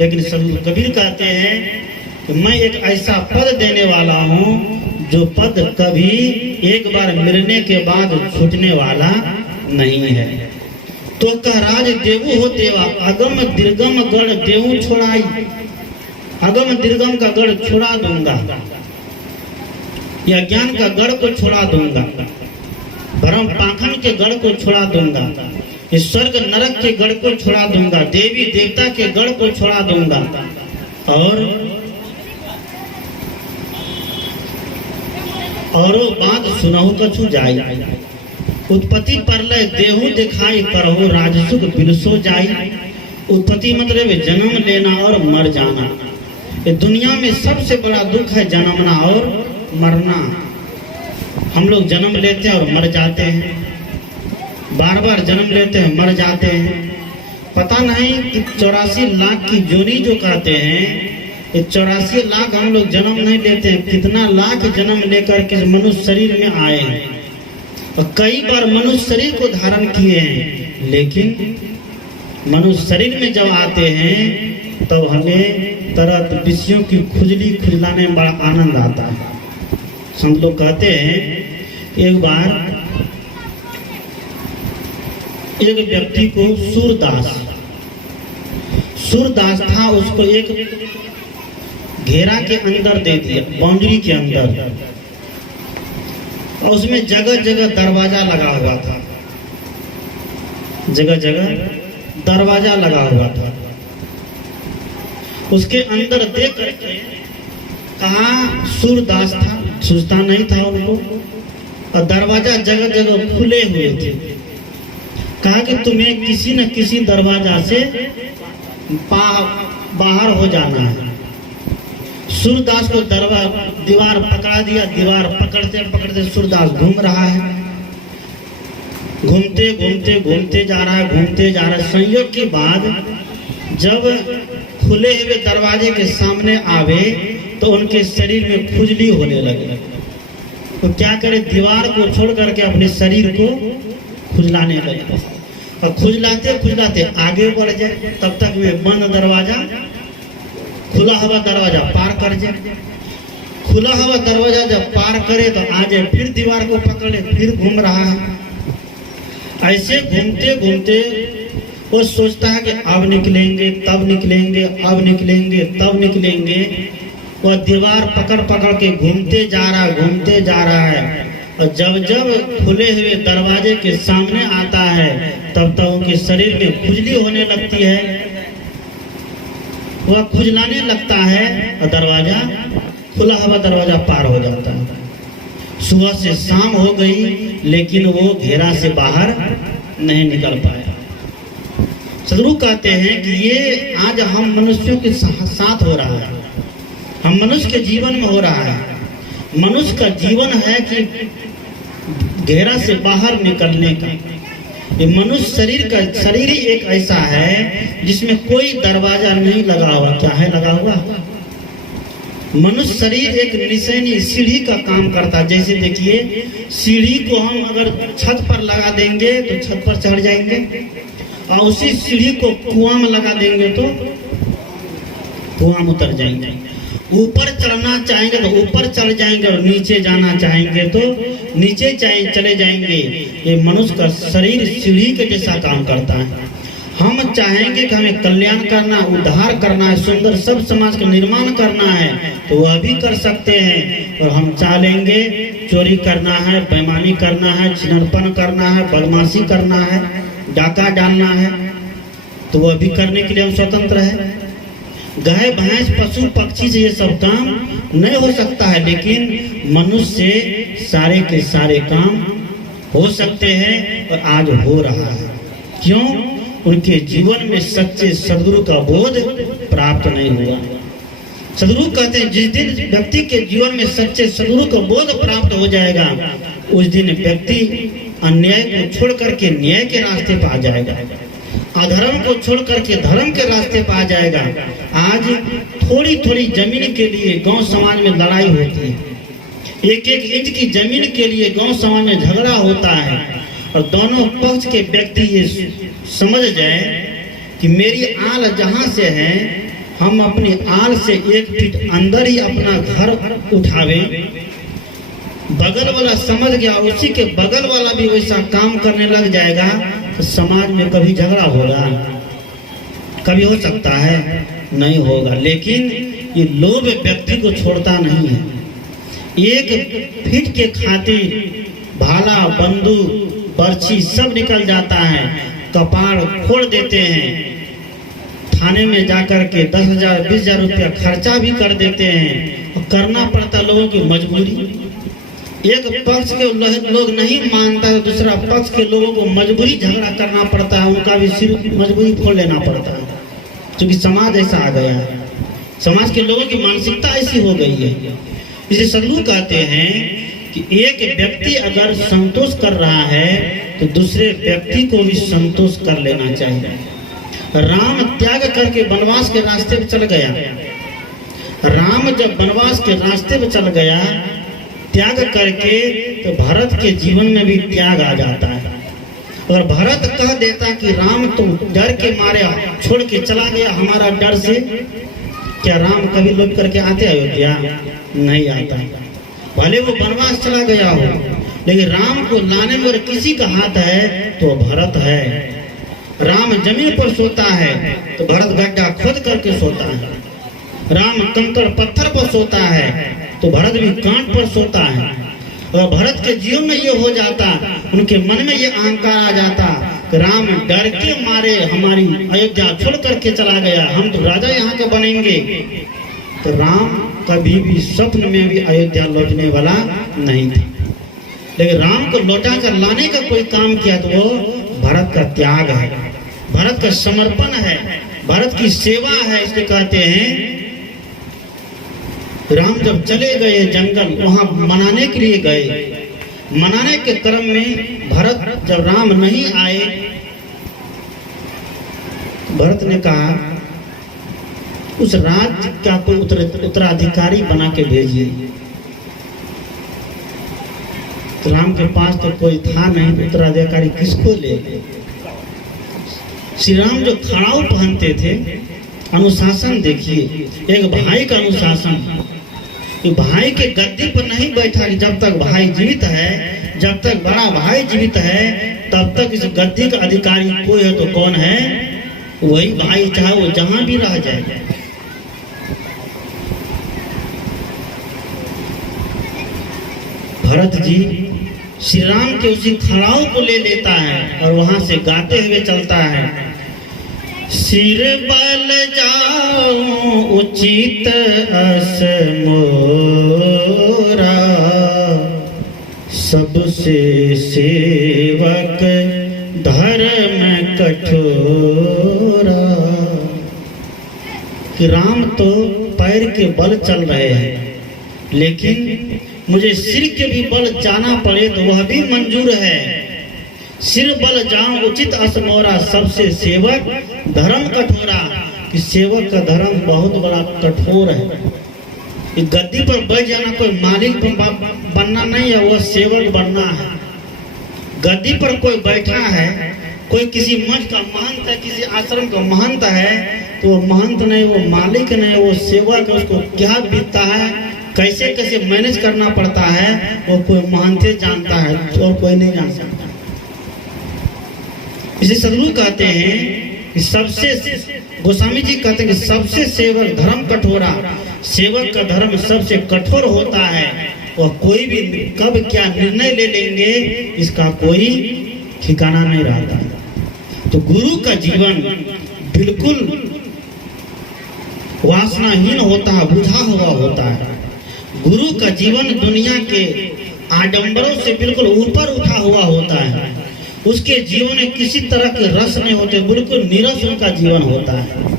लेकिन कबीर कहते हैं कि मैं एक ऐसा पद देने वाला हूँ जो पद कभी एक बार मिलने के बाद छूटने वाला नहीं है। तो कह राज देवु हो देवा, अगम दीर्घम गढ़ देवु छोड़ाई, अगम दीर्घम का गढ़ छोड़ा दूंगा, या ज्ञान का गढ़ को छोड़ा दूंगा, भरम पाखंड के गढ़ को छोड़ा दूंगा, इस स्वर्ग नरक के गढ़ को छोड़ा दूंगा, देवी देवता के गढ़ को छोड़ा दूंगा, और बात सुनहु कछु जाई, उत्पत्ति परलय देहु दिखाई करहु राजसुख बिलसो जाई। उत्पत्ति मतलब जन्म लेना और मर जाना। ये दुनिया में सबसे बड़ा दुख है जन्मना और मरना। हम लोग जन्म लेते हैं और मर जाते हैं, बार बार जन्म लेते हैं, मर जाते हैं। पता नहीं कि 84 लाख की जोनी जो कहते हैं, ये 84 लाख हम लोग जन्म नहीं लेते हैं, कितना लाख जन्म लेकर के मनुष्य शरीर में आए हैं और कई बार मनुष्य शरीर को धारण किए हैं, लेकिन मनुष्य शरीर में जब आते हैं तब हमें तरह विषयों की खुजली खुजलाने में बड़ा आनंद आता है। संत लोग कहते हैं एक बार एक व्यक्ति को सूरदास था, उसको एक घेरा के अंदर दे दिया, बाउंड्री के अंदर, और उसमें जगह जगह दरवाजा लगा हुआ था, जगह जगह दरवाजा लगा हुआ था। उसके अंदर देख करके कहा सूरदास था, सूझता नहीं था उनको, और दरवाजा जगह जगह खुले हुए थे। कहा कि तुम्हें किसी न किसी दरवाजा से बाहर हो जाना है। सूरदास को दीवार पकड़ा दिया, दीवार पकड़ते पकड़ते सूरदास घूम रहा है, घूमते घूमते घूमते जा रहा है, घूमते जा रहा है। संयोग के बाद जब खुले हुए दरवाजे के सामने आवे तो उनके शरीर में खुजली होने लगे। तो क्या करे, दीवार को छोड़ करके अपने शरीर को खुजलाने लगे, और खुजलाते खुजलाते आगे बढ़ जाए, तब तक वे बंद दरवाजा खुला हुआ दरवाजा पार कर जाए। खुला हुआ दरवाजा जब पार करे तो आ जाए, फिर दीवार को पकड़े, फिर घूम रहा है। ऐसे घूमते घूमते वो सोचता है कि अब निकलेंगे, तब निकलेंगे, अब निकलेंगे, तब निकलेंगे। वह दीवार पकड़ पकड़ के घूमते जा रहा है, और जब जब खुले हुए दरवाजे के सामने आता है तब तक उनके शरीर में खुजली होने लगती है, वह खुजलाने लगता है और दरवाजा खुला हुआ दरवाजा पार हो जाता है। सुबह से शाम हो गई लेकिन वो घेरा से बाहर नहीं निकल पाया। सदगुरु कहते हैं कि ये आज हम मनुष्यों के साथ हो रहा है, हम मनुष्य के जीवन में हो रहा है। मनुष्य का जीवन है कि घेरा से बाहर निकलने का। ये मनुष्य शरीर ही एक ऐसा है जिसमें कोई दरवाजा नहीं लगा हुआ। क्या है लगा हुआ? मनुष्य शरीर एक निशानी सीढ़ी का काम करता है। जैसे देखिए, सीढ़ी को हम अगर छत पर लगा देंगे तो छत पर चढ़ जाएंगे, और उसी सीढ़ी को कुआं में लगा देंगे तो कुआं में उतर जाएंगे। ऊपर चढ़ना चाहेंगे तो ऊपर चढ़ जाएंगे, और नीचे जाना चाहेंगे तो नीचे चले जाएंगे। ये मनुष्य का शरीर सीढ़ी के जैसा काम करता है। हम चाहेंगे कि हमें कल्याण करना, उद्धार करना है, सुंदर सब समाज का निर्माण करना है, तो वह भी कर सकते हैं। और हम चाहेंगे चोरी करना है, बेईमानी करना है, छिनरपन करना है, बदमाशी करना है, डाका डालना है, तो वह भी करने के लिए हम स्वतंत्र है। गाय भैंस पशु पक्षी से ये सब काम नहीं हो सकता है, लेकिन मनुष्य से सारे के सारे काम हो सकते हैं, और आज हो रहा है। क्यों? उनके जीवन में सच्चे सद्गुरु का बोध प्राप्त नहीं हुआ। सद्गुरु कहते हैं, जिस दिन व्यक्ति के जीवन में सच्चे सद्गुरु का बोध प्राप्त हो जाएगा, उस दिन व्यक्ति अन्याय को छोड़ करके न्याय के रास्ते पर आ जाएगा, अधर्म को छोड़ करके धर्म के रास्ते पर आ जाएगा। आज थोड़ी थोड़ी जमीन के लिए गांव समाज में लड़ाई होती है, एक एक इंच की जमीन के लिए गांव समाज में झगड़ा होता है, और दोनों पक्ष के व्यक्ति ये समझ जाए कि मेरी आल जहां से है, हम अपनी आल से 1 फीट अंदर ही अपना घर उठावे। बगल वाला समझ गया, उसी के बगल वाला भी वैसा काम करने लग जाएगा, तो समाज में कभी झगड़ा होगा? कभी हो सकता है? नहीं होगा। लेकिन ये लोभ व्यक्ति को छोड़ता नहीं है। 1 फीट के खातिर भाला, बंदूक, बर्छी सब निकल जाता है, कपाड़ फोड़ देते हैं, थाने में जाकर के 10,000 20,000 रुपया खर्चा भी कर देते हैं, और करना पड़ता लोगों की मजबूरी। एक पक्ष के लोग नहीं मानता तो दूसरा पक्ष के लोगों को मजबूरी झगड़ा करना पड़ता है, उनका भी सिर मजबूरी फोड़ लेना पड़ता है, क्योंकि समाज ऐसा आ गया है, समाज के लोगों की मानसिकता ऐसी हो गई है। इसे सद्गुरु कहते हैं कि एक व्यक्ति अगर संतोष कर रहा है तो दूसरे व्यक्ति को भी संतोष कर लेना चाहिए। राम त्याग करके वनवास के रास्ते पर चल गया। राम जब वनवास के रास्ते पर चल गया त्याग करके, तो भरत के जीवन में भी त्याग आ जाता है। और भरत कह देता कि राम तो डर के मारे छोड़ के चला गया हमारा डर से, क्या राम कभी लौट करके आते अयोध्या? नहीं आता। भले वो वनवास चला गया हो, लेकिन राम को लाने में किसी का हाथ है तो भरत है। राम जमीन पर सोता है तो भरत गड्ढा खोद करके सोता है। राम कंकड़ पत्थर पर सोता है तो भरत भी कांट पर सोता है। और भरत के जीवन में ये हो जाता, उनके मन में ये अहंकार आ जाता कि राम डर के मारे हमारी अयोध्या छोड़ करके चला गया, हम तो राजा यहाँ के बनेंगे। तो राम कभी भी स्वप्न में भी अयोध्या लौटने वाला नहीं थे, लेकिन राम को लौटा कर लाने का कोई काम किया तो वो भरत का त्याग है, भरत का समर्पण है, भरत की सेवा है। इसलिए कहते हैं राम जब चले गए जंगल, वहां मनाने के लिए गए, मनाने के क्रम में भरत जब राम नहीं आए, भरत ने कहा उस राज्य का कोई उत्तराधिकारी बना के भेजिए। तो राम के पास तो कोई था नहीं, उत्तराधिकारी किसको ले? श्री राम जो खड़ाऊ पहनते थे, अनुशासन देखिए, एक भाई का अनुशासन। भाई के गद्दी पर नहीं बैठा कि जब तक भाई जीवित है, जब तक बड़ा भाई जीवित है तब तक इस गद्दी का अधिकारी कोई है तो कौन है? वही भाई, चाहे वो जहां भी रह जाए। भरत जी श्री राम के उसी खड़ाऊ को ले लेता है और वहां से गाते हुए चलता है, सिर बल जाऊं उचित अस मोरा, सबसे सेवक धर्म कठोरा। कि राम तो पैर के बल चल रहे हैं, लेकिन मुझे सिर के भी बल जाना पड़े तो वह भी मंजूर है। सिर बल जाऊं उचित असमोरा, सबसे सेवक धर्म कठोरा। कि सेवक का धर्म बहुत बड़ा कठोर है। गद्दी पर बैठ जाना कोई मालिक बनना नहीं है, वो सेवक बनना है। गद्दी पर कोई बैठा है, कोई किसी मठ का महंत है, किसी आश्रम का महंत है, तो वो महंत नहीं, वो मालिक नहीं, वो सेवक है। उसको क्या बीतता है, कैसे कैसे मैनेज करना पड़ता है, वो कोई महंत जानता है और कोई नहीं जान सकता। इसे सदगुरु कहते हैं कि सबसे, गोस्वामी जी कहते हैं कि सबसे सेवक धर्म कठोरा, सेवक का धर्म सबसे कठोर होता है और कोई भी कब क्या निर्णय ले लेंगे इसका कोई ठिकाना नहीं रहता। तो गुरु का जीवन बिल्कुल वासनाहीन होता है, बुझा हुआ होता है। गुरु का जीवन दुनिया के आडंबरों से बिल्कुल ऊपर उठा हुआ होता है। उसके जीवन में किसी तरह के रस नहीं होते, बिल्कुल नीरस उनका जीवन होता है।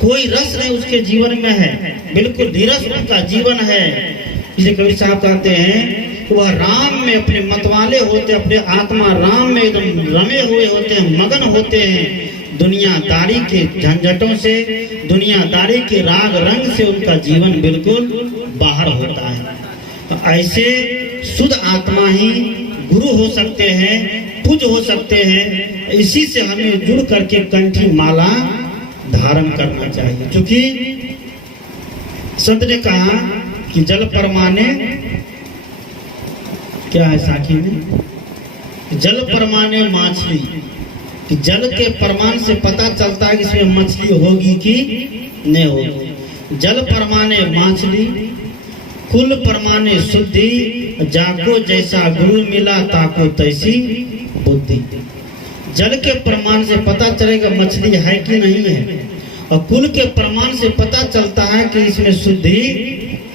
कोई रस नहीं उसके जीवन में है, बिल्कुल नीरस उनका जीवन है। इसलिए कबीर साहब कहते हैं वह राम में अपने मतवाले होते, अपने आत्मा राम में एकदम रमे हुए होते हैं, मगन होते हैं। दुनियादारी के झंझटों से, दुनियादारी के राग रंग से उनका जीवन बिल्कुल बाहर होता है। तो ऐसे शुद्ध आत्मा ही गुरु हो सकते हैं, पूज हो सकते हैं। इसी से हमें जुड़ करके कंठी माला धारण करना चाहिए। क्योंकि संत ने कहा कि जल परमाने, क्या है साखी में, जल परमाने मछली, कि जल के प्रमाण से पता चलता है कि इसमें मछली होगी कि नहीं होगी। जल परमाने मछली, कुल परमाने शुद्धि, जाको जैसा गुरु मिला ताको तैसी बुद्धि। जल के प्रमाण से पता चलेगा मछली है कि नहीं है, और कुल के प्रमाण से पता चलता है कि इसमें शुद्धि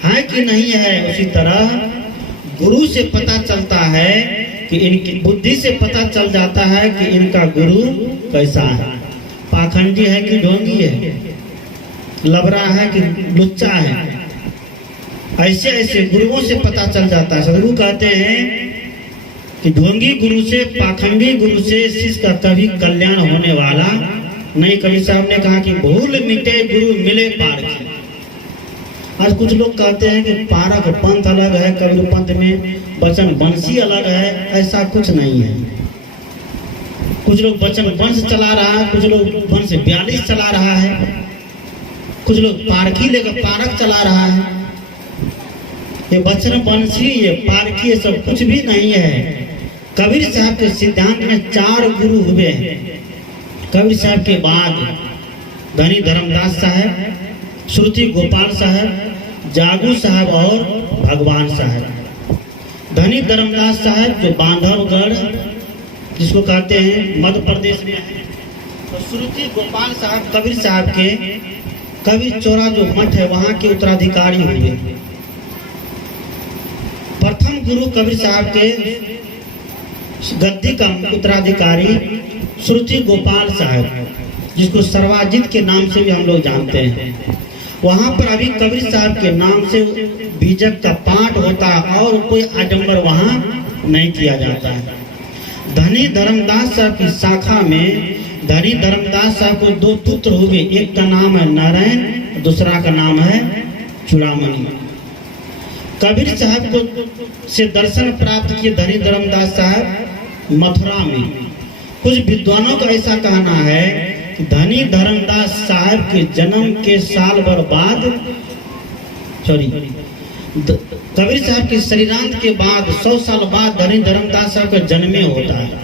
है कि नहीं है। उसी तरह गुरु से पता चलता है कि इनकी बुद्धि से पता चल जाता है कि इनका गुरु कैसा है, पाखंडी है कि ढोंगी है, लबरा है कि लुच्चा है। ऐसे ऐसे गुरुओं से पता चल जाता है। सदगुरु कहते हैं कि ढोंगी गुरु से, पाखंडी गुरु से शिष्य का कभी कल्याण होने वाला नहीं। कबीर साहब ने कहा कि भूल मिटे गुरु मिले पारखी। आज कुछ लोग कहते हैं कि पारक पंथ अलग है, कबीर पंथ में वचन बंसी अलग है। ऐसा कुछ नहीं है। कुछ लोग वचन वंश चला रहा है, कुछ लोग वंश 42 चला रहा है, कुछ लोग पारखी लेकर पारक चला रहा है। ये वचन बंशी, ये पारखी, ये सब कुछ भी नहीं है। कबीर साहब के सिद्धांत में 4 गुरु हुए हैं। कबीर साहब के बाद धनी धर्मदास साहब, श्रुति गोपाल साहब, जागू साहब और भगवान साहब। धनी धर्मदास साहब जो बांधवगढ़ जिसको कहते हैं मध्य प्रदेश में है, तो श्रुति गोपाल साहब कबीर साहब के कबीर चौरा जो मठ है वहाँ के उत्तराधिकारी हुए। प्रथम गुरु कबीर साहब के गद्दी का उत्तराधिकारी श्रुति गोपाल साहब, जिसको सर्वाजित के नाम से भी हम लोग जानते हैं। वहाँ पर अभी कबीर साहब के नाम से बीजक का पाठ होता है और कोई आडंबर वहाँ नहीं किया जाता है। धनी धर्मदास साहब की शाखा में धनी धर्मदास साहब को 2 पुत्र हुए। एक का नाम है नारायण, दूसरा का नाम है चूड़ामणि। कबीर साहब को से दर्शन प्राप्त किए धनी धर्मदास साहब मथुरा में। कुछ विद्वानों का ऐसा कहना है कि धनी धर्मदास साहब के जन्म के साल भर बाद, कबीर साहब के शरीरांत के बाद 100 साल बाद धनी धर्मदास साहब का जन्मे होता है।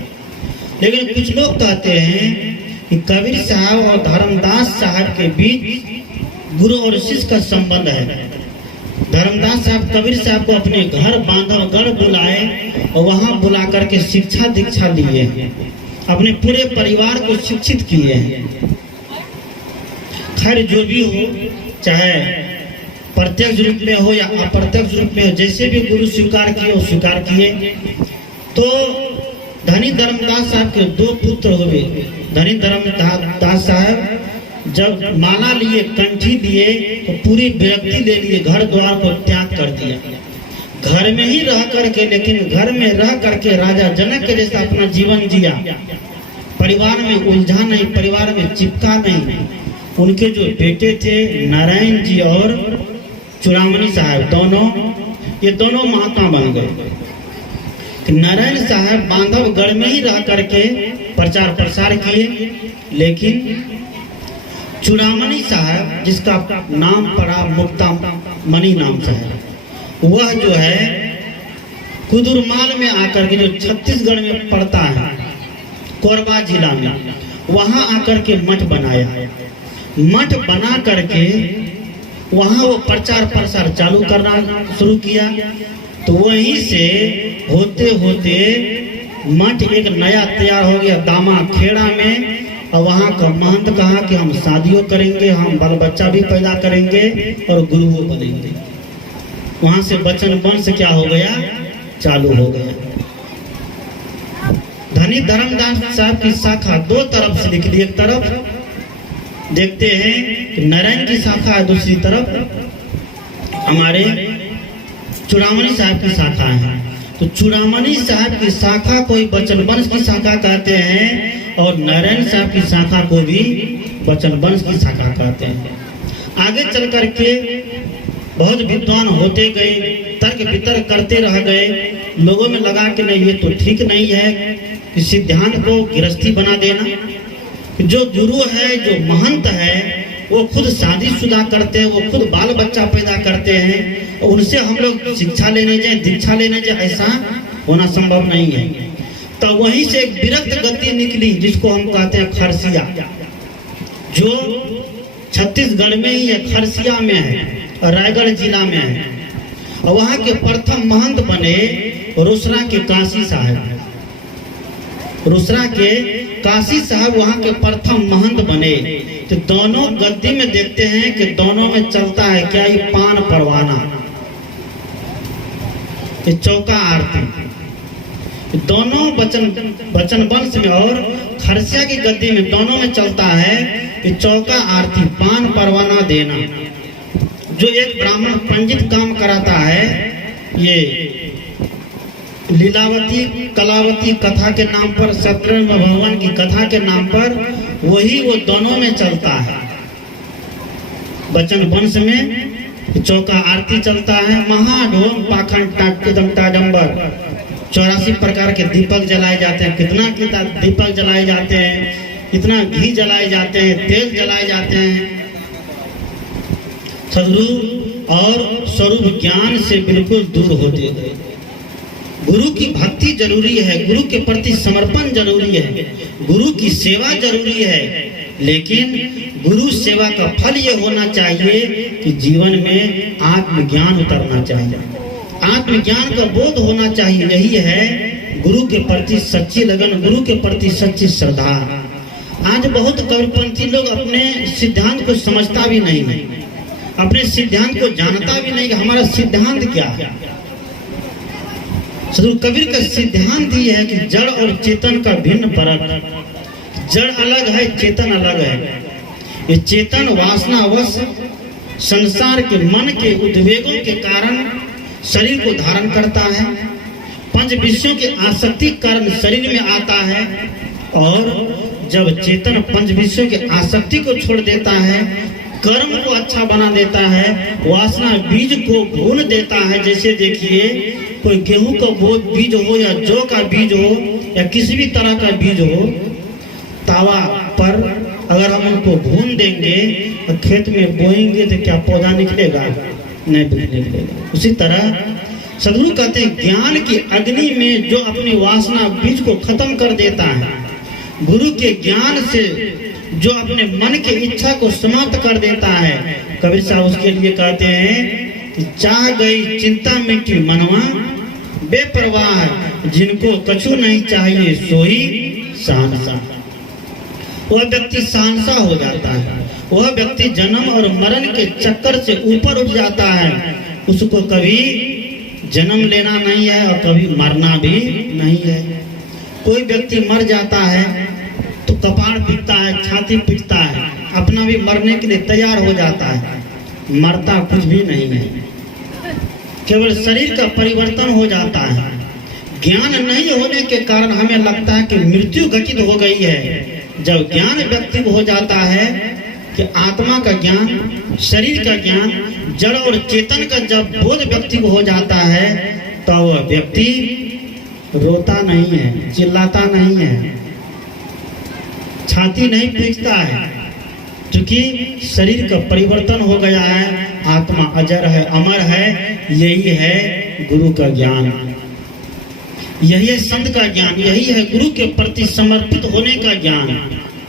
लेकिन कुछ लोग कहते हैं कि कबीर साहब और धर्मदास साहब के बीच गुरु और शिष्य का संबंध है। धर्मदास साहब कबीर साहब को अपने घर बांधवगढ़ बुलाए और वहां बुला करके शिक्षा दीक्षा लिए, अपने पूरे परिवार को शिक्षित किए हैं। खैर जो भी हो, चाहे प्रत्यक्ष रूप में हो या अप्रत्यक्ष रूप में हो, जैसे भी गुरु स्वीकार किए वो स्वीकार किए। तो धनी धर्मदास साहब के 2 पुत्र हुए। धनी धर्मदास साहब जब माला लिए, कंठी लिए, तो पूरी व्यक्ति ले लिए, घर द्वार को त्याग कर दिया। घर में ही रह करके, लेकिन घर में रह करके राजा जनक के जैसा अपना जीवन जिया। परिवार में उलझा नहीं, परिवार में चिपका नहीं। उनके जो बेटे थे नारायण जी और चूड़ामणि साहब, ये दोनों महात्मा बन गए। नारायण साहब बांधवगढ़ में ही रह करके प्रचार प्रसार किए, लेकिन चूड़ामणि साहब जिसका नाम पड़ा मुक्ता मणि नाम से है, वह जो है कुदुरमाल में आकर के, जो छत्तीसगढ़ में पड़ता है, कोरबा जिला में, वहां आकर के मठ बनाया। मठ बना करके वहां वो प्रचार प्रसार चालू करना शुरू किया। तो वहीं से होते होते मठ एक नया तैयार हो गया दामा खेड़ा में, और वहाँ का महंत कहा कि हम शादियों करेंगे, हम बाल बच्चा भी पैदा करेंगे और गुरुओं बनेंगे। वहाँ से बचन वंश क्या हो गया, चालू हो गया। धनी धर्मदास साहब की शाखा दो तरफ से निकली, एक तरफ देखते हैं कि नारायण की शाखा है, दूसरी तरफ हमारे चूड़ामणि साहब की शाखा है। तो चूड़ामणि साहब की शाखा को बचन वंश की शाखा कहते हैं, और नारायण साहब की शाखा को भी बचन वंश की शाखा कहते हैं। आगे चल करके बहुत विद्वान होते गए, तर्क वितर्क करते रह गए। लोगों में लगा कि नहीं, ये तो ठीक नहीं है कि सिद्धांत को गृहस्थी बना देना। जो गुरु है, जो महंत है, वो खुद शादीशुदा करते हैं, वो खुद बाल बच्चा पैदा करते हैं, और उनसे हम लोग शिक्षा लेने जाए, दीक्षा लेने जाए, ऐसा होना संभव नहीं है। तो वहीं से एक विरक्त गति निकली, जिसको हम कहते हैं खरसिया, जो छत्तीसगढ़ में ही है, खरसिया में है, रायगढ़ जिला में है। और वहाँ के प्रथम महंत बने रोसड़ा के काशी साहब। रोसड़ा के काशी साहब वहाँ के प्रथम महंत बने। तो दोनों गद्दी में देखते हैं कि दोनों में चलता है क्या, ये पान परवाना, ये चौका आरती, दोनों बचन वंश में और खरसिया की गद्दी में दोनों में चलता है कि चौका आरती, पान परवाना देना। जो एक ब्राह्मण पंडित काम कराता है, ये लीलावती कलावती कथा के नाम पर, सत्यनारायण भगवान की कथा के नाम पर, वही वो दोनों में चलता है। बचन वंश में चौका आरती चलता है, महाढोम पाखंड टाडंबर, 84 प्रकार के दीपक जलाए जाते हैं। कितना दीपक जलाए जाते हैं, कितना घी जलाए जाते हैं, तेल जलाए जाते हैं। सदगुरु और स्वरूप ज्ञान से बिल्कुल दूर होते गए। गुरु की भक्ति जरूरी है, गुरु के प्रति समर्पण जरूरी है, गुरु की सेवा जरूरी है, लेकिन गुरु सेवा का फल ये होना चाहिए कि जीवन में आत्मज्ञान उतरना चाहिए, आत्मज्ञान का बोध होना चाहिए। यही है गुरु के प्रति सच्ची लगन, गुरु के प्रति सच्ची श्रद्धा। आज बहुत कबीरपंथी लोग अपने सिद्धांत को समझता भी नहीं है, अपने सिद्धांत को जानता भी नहीं कि हमारा सिद्धांत क्या है। सदगुरु कबीर का सिद्धांत ये है कि जड़ और चेतन का भिन्न फर्क, जड़ अलग है, चेतन अलग है। ये चेतन वासनावश संसार के मन के उद्वेगों के कारण शरीर को धारण करता है, पंच विषयों की आसक्ति कारण शरीर में आता है, और जब चेतन पंच विषयों की आसक्ति को छोड़ देता है, कर्म को अच्छा बना देता है, वासना बीज को भून देता है। जैसे देखिए, कोई गेहूं का बीज हो या जौ का बीज हो या किसी भी तरह का बीज हो, तावा पर अगर हम उनको भून देंगे और खेत में बोएंगे तो क्या पौधा निकलेगा? नहीं निकलेगा। उसी तरह सदगुरु कहते हैं ज्ञान की अग्नि में जो अपनी वासना बीज को खत्म कर देता है, गुरु के ज्ञान से जो अपने मन की इच्छा को समाप्त कर देता है, कबीर साहब उसके लिए कहते हैं कि चाह गई चिंता मिट्टी मनवा, बेपरवाह जिनको कछु नहीं चाहिए सोई सहनसा। वह व्यक्ति सहनसा हो जाता है, वह व्यक्ति जन्म और मरण के चक्कर से ऊपर उठ जाता है। उसको कभी जन्म लेना नहीं है और कभी मरना भी नहीं है। कोई व्यक्ति मर जाता है तो कपाड़ पीटता है, छाती पीटता है, अपना भी मरने के लिए तैयार हो जाता है, मरता कुछ भी नहीं है, केवल शरीर का परिवर्तन हो जाता है। ज्ञान नहीं होने के कारण हमें लगता है कि मृत्यु घटित हो गई है। जब ज्ञान व्यक्ति को हो जाता है कि आत्मा का ज्ञान, शरीर का ज्ञान, जड़ और चेतन का जब बोध व्यक्ति को हो जाता है तो वह व्यक्ति रोता नहीं है, चिल्लाता नहीं है, छाती नहीं पीटता है, क्योंकि शरीर का परिवर्तन हो गया है, आत्मा अजर है, अमर है। यही है गुरु का ज्ञान, यही है संत का ज्ञान, यही है गुरु के प्रति समर्पित होने का ज्ञान।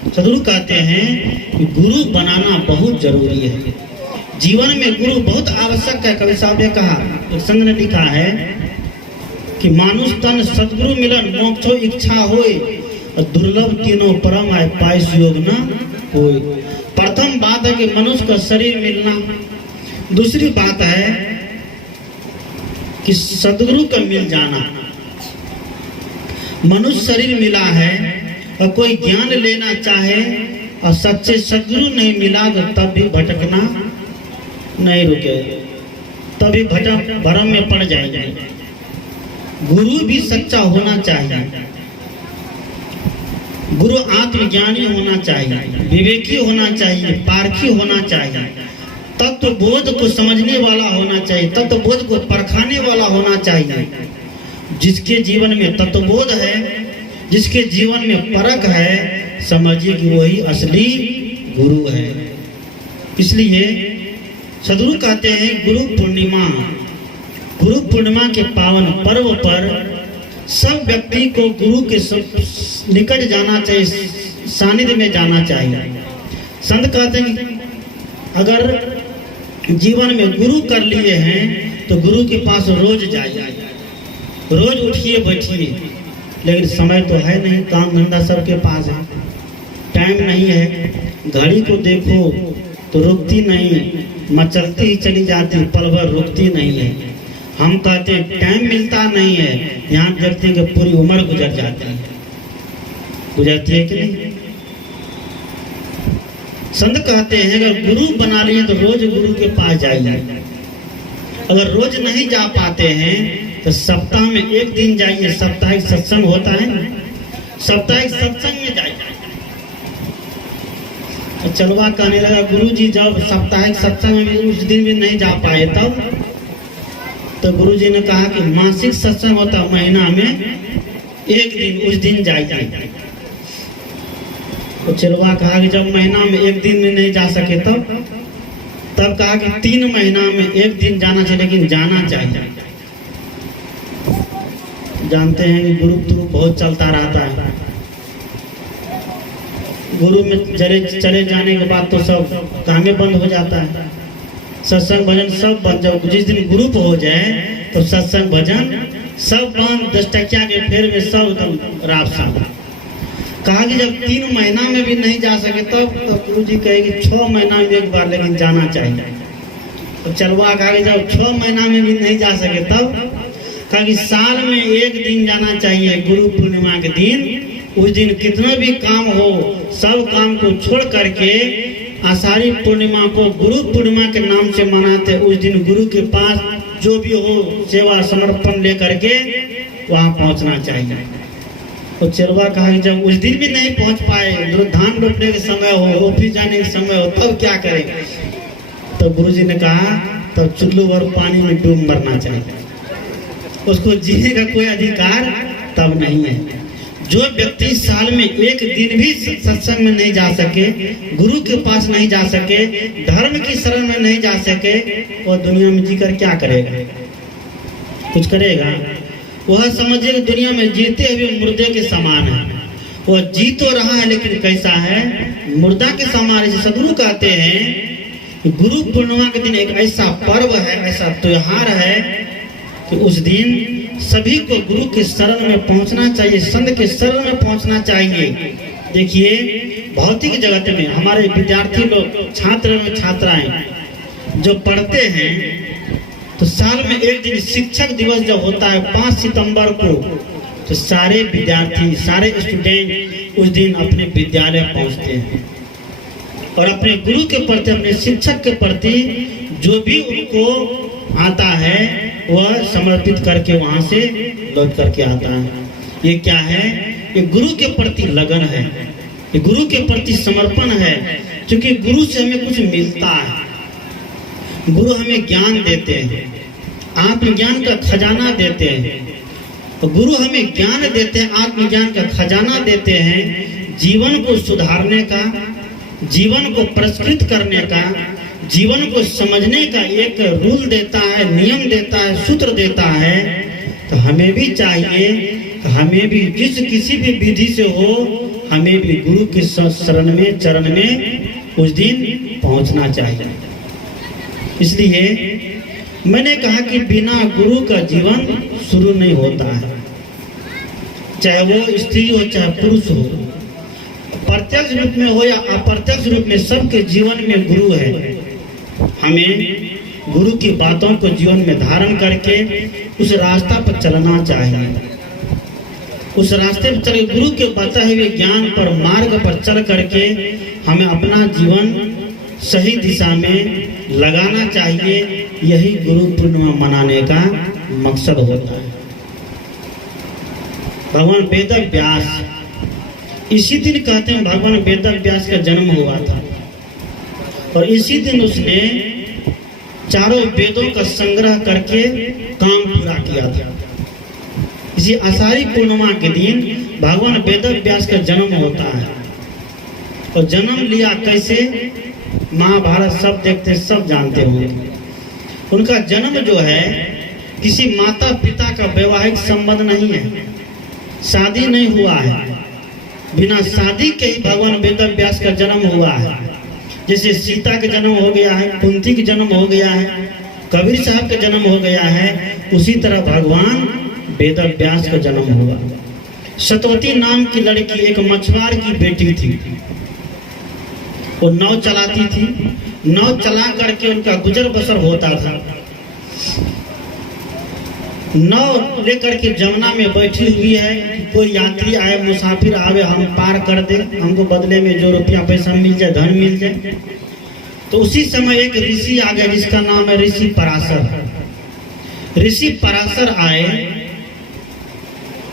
सदगुरु कहते हैं कि गुरु बनाना बहुत जरूरी है, जीवन में गुरु बहुत आवश्यक है। कवि साहब ने कहा, एक संत ने लिखा है कि मानुष तन सदगुरु मिलन मोक्षो इच्छा होए, दुर्लभ तीनों परम आय पाइस योग न होए। प्रथम बात है कि मनुष्य का शरीर मिलना, दूसरी बात है कि सदगुरु का मिल जाना। मनुष्य शरीर मिला है और कोई ज्ञान लेना चाहे और सच्चे सदगुरु नहीं मिला तो तब भी भटकना नहीं रुके, तभी भटक भरम में पड़ जाएंगे। गुरु भी सच्चा होना चाहिए, गुरु आत्मज्ञानी होना चाहिए, विवेकी होना चाहिए, पारखी होना चाहिए, तत्व बोध को समझने वाला होना चाहिए, तत्व बोध को परखाने वाला होना चाहिए। जिसके जीवन में तत्वबोध है, जिसके जीवन में परख है, समझिए कि वही असली गुरु है। इसलिए सदगुरु कहते हैं गुरु पूर्णिमा, गुरु पूर्णिमा के पावन पर्व पर सब व्यक्ति को गुरु के निकट जाना चाहिए, सानिध्य में जाना चाहिए। संत कहते हैं कि अगर जीवन में गुरु कर लिए हैं तो गुरु के पास रोज जाइए, रोज उठिए बैठिए। लेकिन समय तो है नहीं, काम धंधा सबके पास है, टाइम नहीं है। घड़ी को देखो तो रुकती नहीं, मचलती ही चली जाती, पल भर रुकती नहीं है। हम कहते हैं टाइम मिलता नहीं है, यहाँ देखते हैं कि पूरी उम्र गुजर जाती है, गुजरती है कि नहीं। संत कहते हैं अगर गुरु बना लिए तो रोज गुरु के पास जाइए। अगर रोज नहीं जा पाते हैं तो सप्ताह में एक दिन जाइए, साप्ताहिक सत्संग होता है ना, साप्ताहिक सत्संग में जाइए। चलवा कहने लगा गुरुजी जब साप्ताहिक सत्संग में उस दिन भी नहीं जा पाए तब, तो गुरुजी ने कहा कि मासिक सत्संग होता महीना में एक दिन, उस दिन जाइए। तो चलवा कहा कि जब महीना में एक दिन में नहीं जा सके तब कहा कि 3 महीना में एक दिन जाना चाहिए, लेकिन जाना चाहिए। जानते हैं कि गुरु तुरु बहुत चलता रहता है, गुरु में चले जाने के बाद तो सब कामें बंद हो जाता है, सत्संग भजन सब बंद। जब जिस दिन ग्रुप हो जाए तो सत्संग भजन सब बंद, 10 टकिया के फेर में सब एकदम राबसा। कहा कि जब 3 महीना में भी नहीं जा सके तब तो गुरु जी कहेगी 6 महीना में एक बार लेकिन जाना चाहिए। तो चलवा कहा कि जब 6 महीना में भी नहीं जा सके तब कहा कि साल में एक दिन जाना चाहिए, गुरु पूर्णिमा के दिन। उस दिन कितना भी काम हो सब काम को छोड़ करके आषाढ़ी पूर्णिमा को गुरु पूर्णिमा के नाम से मनाते। उस दिन गुरु के पास जो भी हो सेवा समर्पण लेकर के वहाँ पहुँचना चाहिए। तो चलवा कहा कि जब उस दिन भी नहीं पहुँच पाए, धान रोपने के समय हो, ऑफिस जाने के समय हो, तब क्या करेंगे? तो गुरुजी ने कहा तब चुल्लू और पानी में डूब मरना चाहिए, उसको जीने का कोई अधिकार तब नहीं है। जो व्यक्ति साल में एक दिन भी सत्संग में नहीं जा सके, गुरु के पास नहीं जा सके, धर्म की शरण में नहीं जा सके, वह दुनिया में जीकर क्या करेगा? कुछ करेगा? वह समझिए कि दुनिया में जीते हुए मुर्दे के समान है। वह जी तो रहा है लेकिन कैसा है? मुर्दा के समान। सदगुरु कहते हैं गुरु पूर्णिमा के दिन एक ऐसा पर्व है, ऐसा त्योहार है कि उस दिन सभी को गुरु के शरण में पहुंचना चाहिए, संत के शरण में पहुंचना चाहिए। देखिए भौतिक जगत में हमारे विद्यार्थी लोग, छात्र एवं छात्राएं जो पढ़ते हैं, तो साल में एक दिन शिक्षक दिवस जब होता है 5 सितंबर को, तो सारे विद्यार्थी, सारे स्टूडेंट उस दिन अपने विद्यालय पहुंचते हैं और अपने गुरु के प्रति, अपने शिक्षक के प्रति जो भी उनको आता है वह समर्पित करके वहां से लौट करके आता है। ये क्या है? ये गुरु के प्रति लगन है, ये गुरु के प्रति समर्पण है। क्योंकि गुरु से हमें कुछ मिलता है, गुरु हमें ज्ञान देते हैं, आत्मज्ञान का खजाना देते हैं। तो गुरु हमें ज्ञान देते हैं, आत्मज्ञान का खजाना देते हैं, जीवन को सुधारने का, जीवन को परिष्कृत करने का, जीवन को समझने का एक रूल देता है, नियम देता है, सूत्र देता है। तो हमें भी चाहिए, हमें भी जिस किसी भी विधि से हो, हमें भी गुरु के शरण में, चरण में उस दिन पहुंचना चाहिए। इसलिए मैंने कहा कि बिना गुरु का जीवन शुरू नहीं होता है, चाहे वो स्त्री हो चाहे पुरुष हो, प्रत्यक्ष रूप में हो या अप्रत्यक्ष रूप में, सबके जीवन में गुरु है। हमें गुरु की बातों को जीवन में धारण करके उस रास्ता पर चलना चाहिए। उस रास्ते पर चल, गुरु के बताए हुए ज्ञान पर, मार्ग पर चल करके हमें अपना जीवन सही दिशा में लगाना चाहिए। यही गुरु पूर्णिमा मनाने का मकसद होता है। भगवान वेद व्यास, इसी दिन कहते हैं भगवान वेद व्यास का जन्म हुआ था, और इसी दिन उसने चारों वेदों का संग्रह करके काम पूरा किया था। इसी आषाढ़ी पूर्णिमा के दिन भगवान वेद व्यास का जन्म होता है। और जन्म लिया कैसे, महाभारत सब देखते, सब जानते होंगे। उनका जन्म जो है किसी माता पिता का वैवाहिक संबंध नहीं है, शादी नहीं हुआ है, बिना शादी के ही भगवान वेद व्यास का जन्म हुआ है। जैसे सीता का जन्म हो गया है, कुंती का जन्म हो गया है, कबीर साहब का जन्म हो गया है, उसी तरह भगवान वेद व्यास का जन्म हुआ। सतवती नाम की लड़की, एक मछुआर की बेटी थी, वो नाव चलाती थी। नाव चला करके उनका गुजर बसर होता था। नाव लेकर के जमुना में बैठी हुई है, कोई यात्री आए, मुसाफिर आवे, हम पार कर दे, हमको बदले में जो रुपया पैसा मिल जाए, धन मिल जाए। तो उसी समय एक ऋषि आ गया जिसका नाम है ऋषि पराशर। ऋषि पराशर आए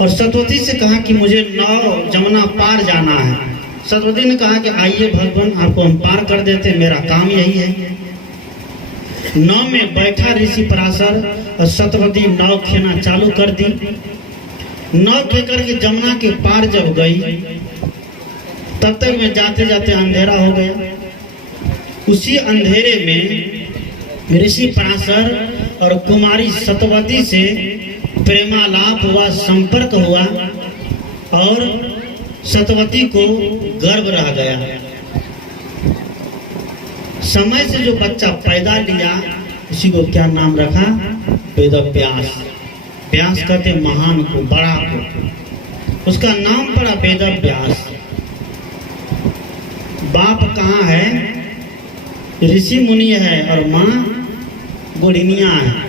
और सतवती से कहा कि मुझे नाव जमुना पार जाना है। सतवती ने कहा कि आइए भगवान, आपको हम पार कर देते, मेरा काम यही है। नाव में बैठा ऋषि पराशर और सतवती नाव खेना चालू कर दी। नाव खे करके जमुना के पार जब गई, तब तक में जाते जाते अंधेरा हो गया। उसी अंधेरे में ऋषि पराशर और कुमारी सतवती से प्रेमालाप हुआ, संपर्क हुआ, और सतवती को गर्भ रह गया। समय से जो बच्चा पैदा लिया, उसी को क्या नाम रखा, वेद व्यास। व्यास कहते महान को, बड़ा को, उसका नाम पड़ा वेद व्यास। बाप कहाँ है, ऋषि मुनि है, और माँ गोड़िनिया है।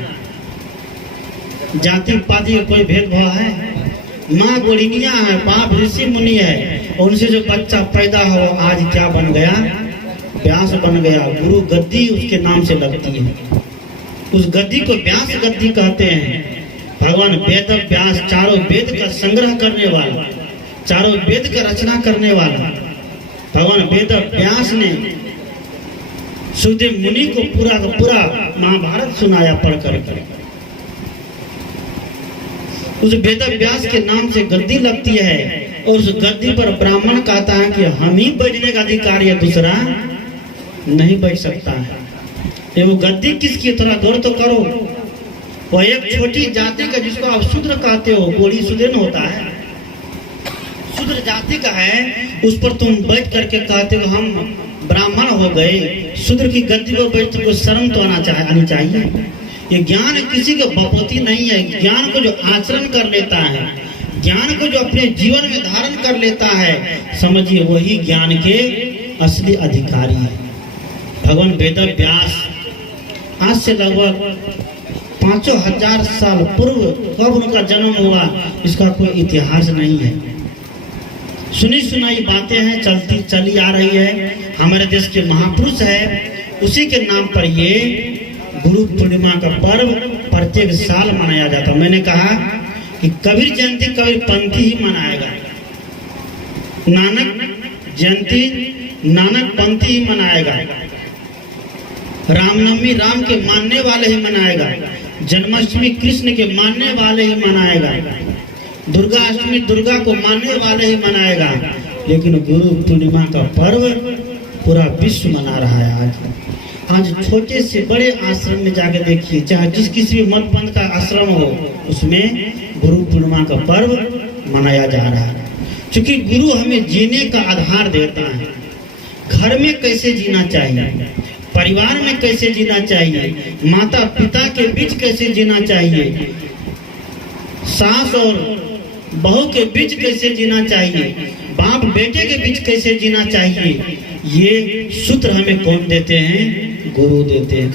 जाति पाति का कोई भेदभाव है, माँ गोड़िनिया है, बाप ऋषि मुनि है, और उनसे जो बच्चा पैदा हो आज क्या बन गया, व्यास बन गया। गुरु गद्दी उसके नाम से लगती है, उस गद्दी को व्यास गद्दी कहते हैं। भगवान वेद व्यास, चारों वेद का संग्रह करने वाला, चारों वेद का रचना करने वाला भगवान वेद व्यास ने सुखदेव मुनि को पूरा का पूरा महाभारत सुनाया पढ़ करके। उस वेद व्यास के नाम से गद्दी लगती है, और उस गद्दी पर ब्राह्मण कहता है कि हम ही बैठने का अधिकार है, दूसरा नहीं बैठ सकता है। ये वो गद्दी किसकी, तरह गौर तो करो। वो एक छोटी जाति का, जिसको आप शूद्र कहते हो, गोड़ी शूद्र होता है, शूद्र जाति का है, उस पर तुम बैठ करके कहते हो हम ब्राह्मण हो गए। शूद्र की गद्दी पर बैठ, तुमको शर्म तो आनी चाहिए। ये ज्ञान किसी का बपोती नहीं है। ज्ञान को जो आचरण कर लेता है, ज्ञान को जो अपने जीवन में धारण कर लेता है, समझिए वही ज्ञान के असली अधिकारी है। भगवान वेद व्यास आज से लगभग 5000 साल पूर्व कब उनका जन्म हुआ, इसका कोई इतिहास नहीं है। सुनी सुनाई बातें हैं, चलती चली आ रही है। हमारे देश के महापुरुष है, उसी के नाम पर ये गुरु पूर्णिमा का पर्व प्रत्येक साल मनाया जाता। मैंने कहा कि कबीर जयंती कबीर पंथी ही मनाएगा, नानक जयंती नानक पंथी ही मनाएगा। रामनवमी राम के मानने वाले ही मनाएगा, जन्माष्टमी कृष्ण के मानने वाले ही मनाएगा, दुर्गा अष्टमी दुर्गा को मानने वाले ही मनाएगा, लेकिन गुरु पूर्णिमा का पर्व पूरा विश्व मना रहा है। आज छोटे से बड़े आश्रम में जाकर देखिए, चाहे जिस किसी भी मत पंथ का आश्रम हो, उसमें गुरु पूर्णिमा का पर्व मनाया जा रहा है। क्योंकि गुरु हमें जीने का आधार देता है। घर में कैसे जीना चाहिए, परिवार में कैसे जीना चाहिए, माता पिता के बीच कैसे जीना चाहिए, सास और बहू के बीच कैसे जीना चाहिए, बाप बेटे के बीच कैसे जीना चाहिए, ये सूत्र हमें कौन देते हैं? गुरु देते हैं।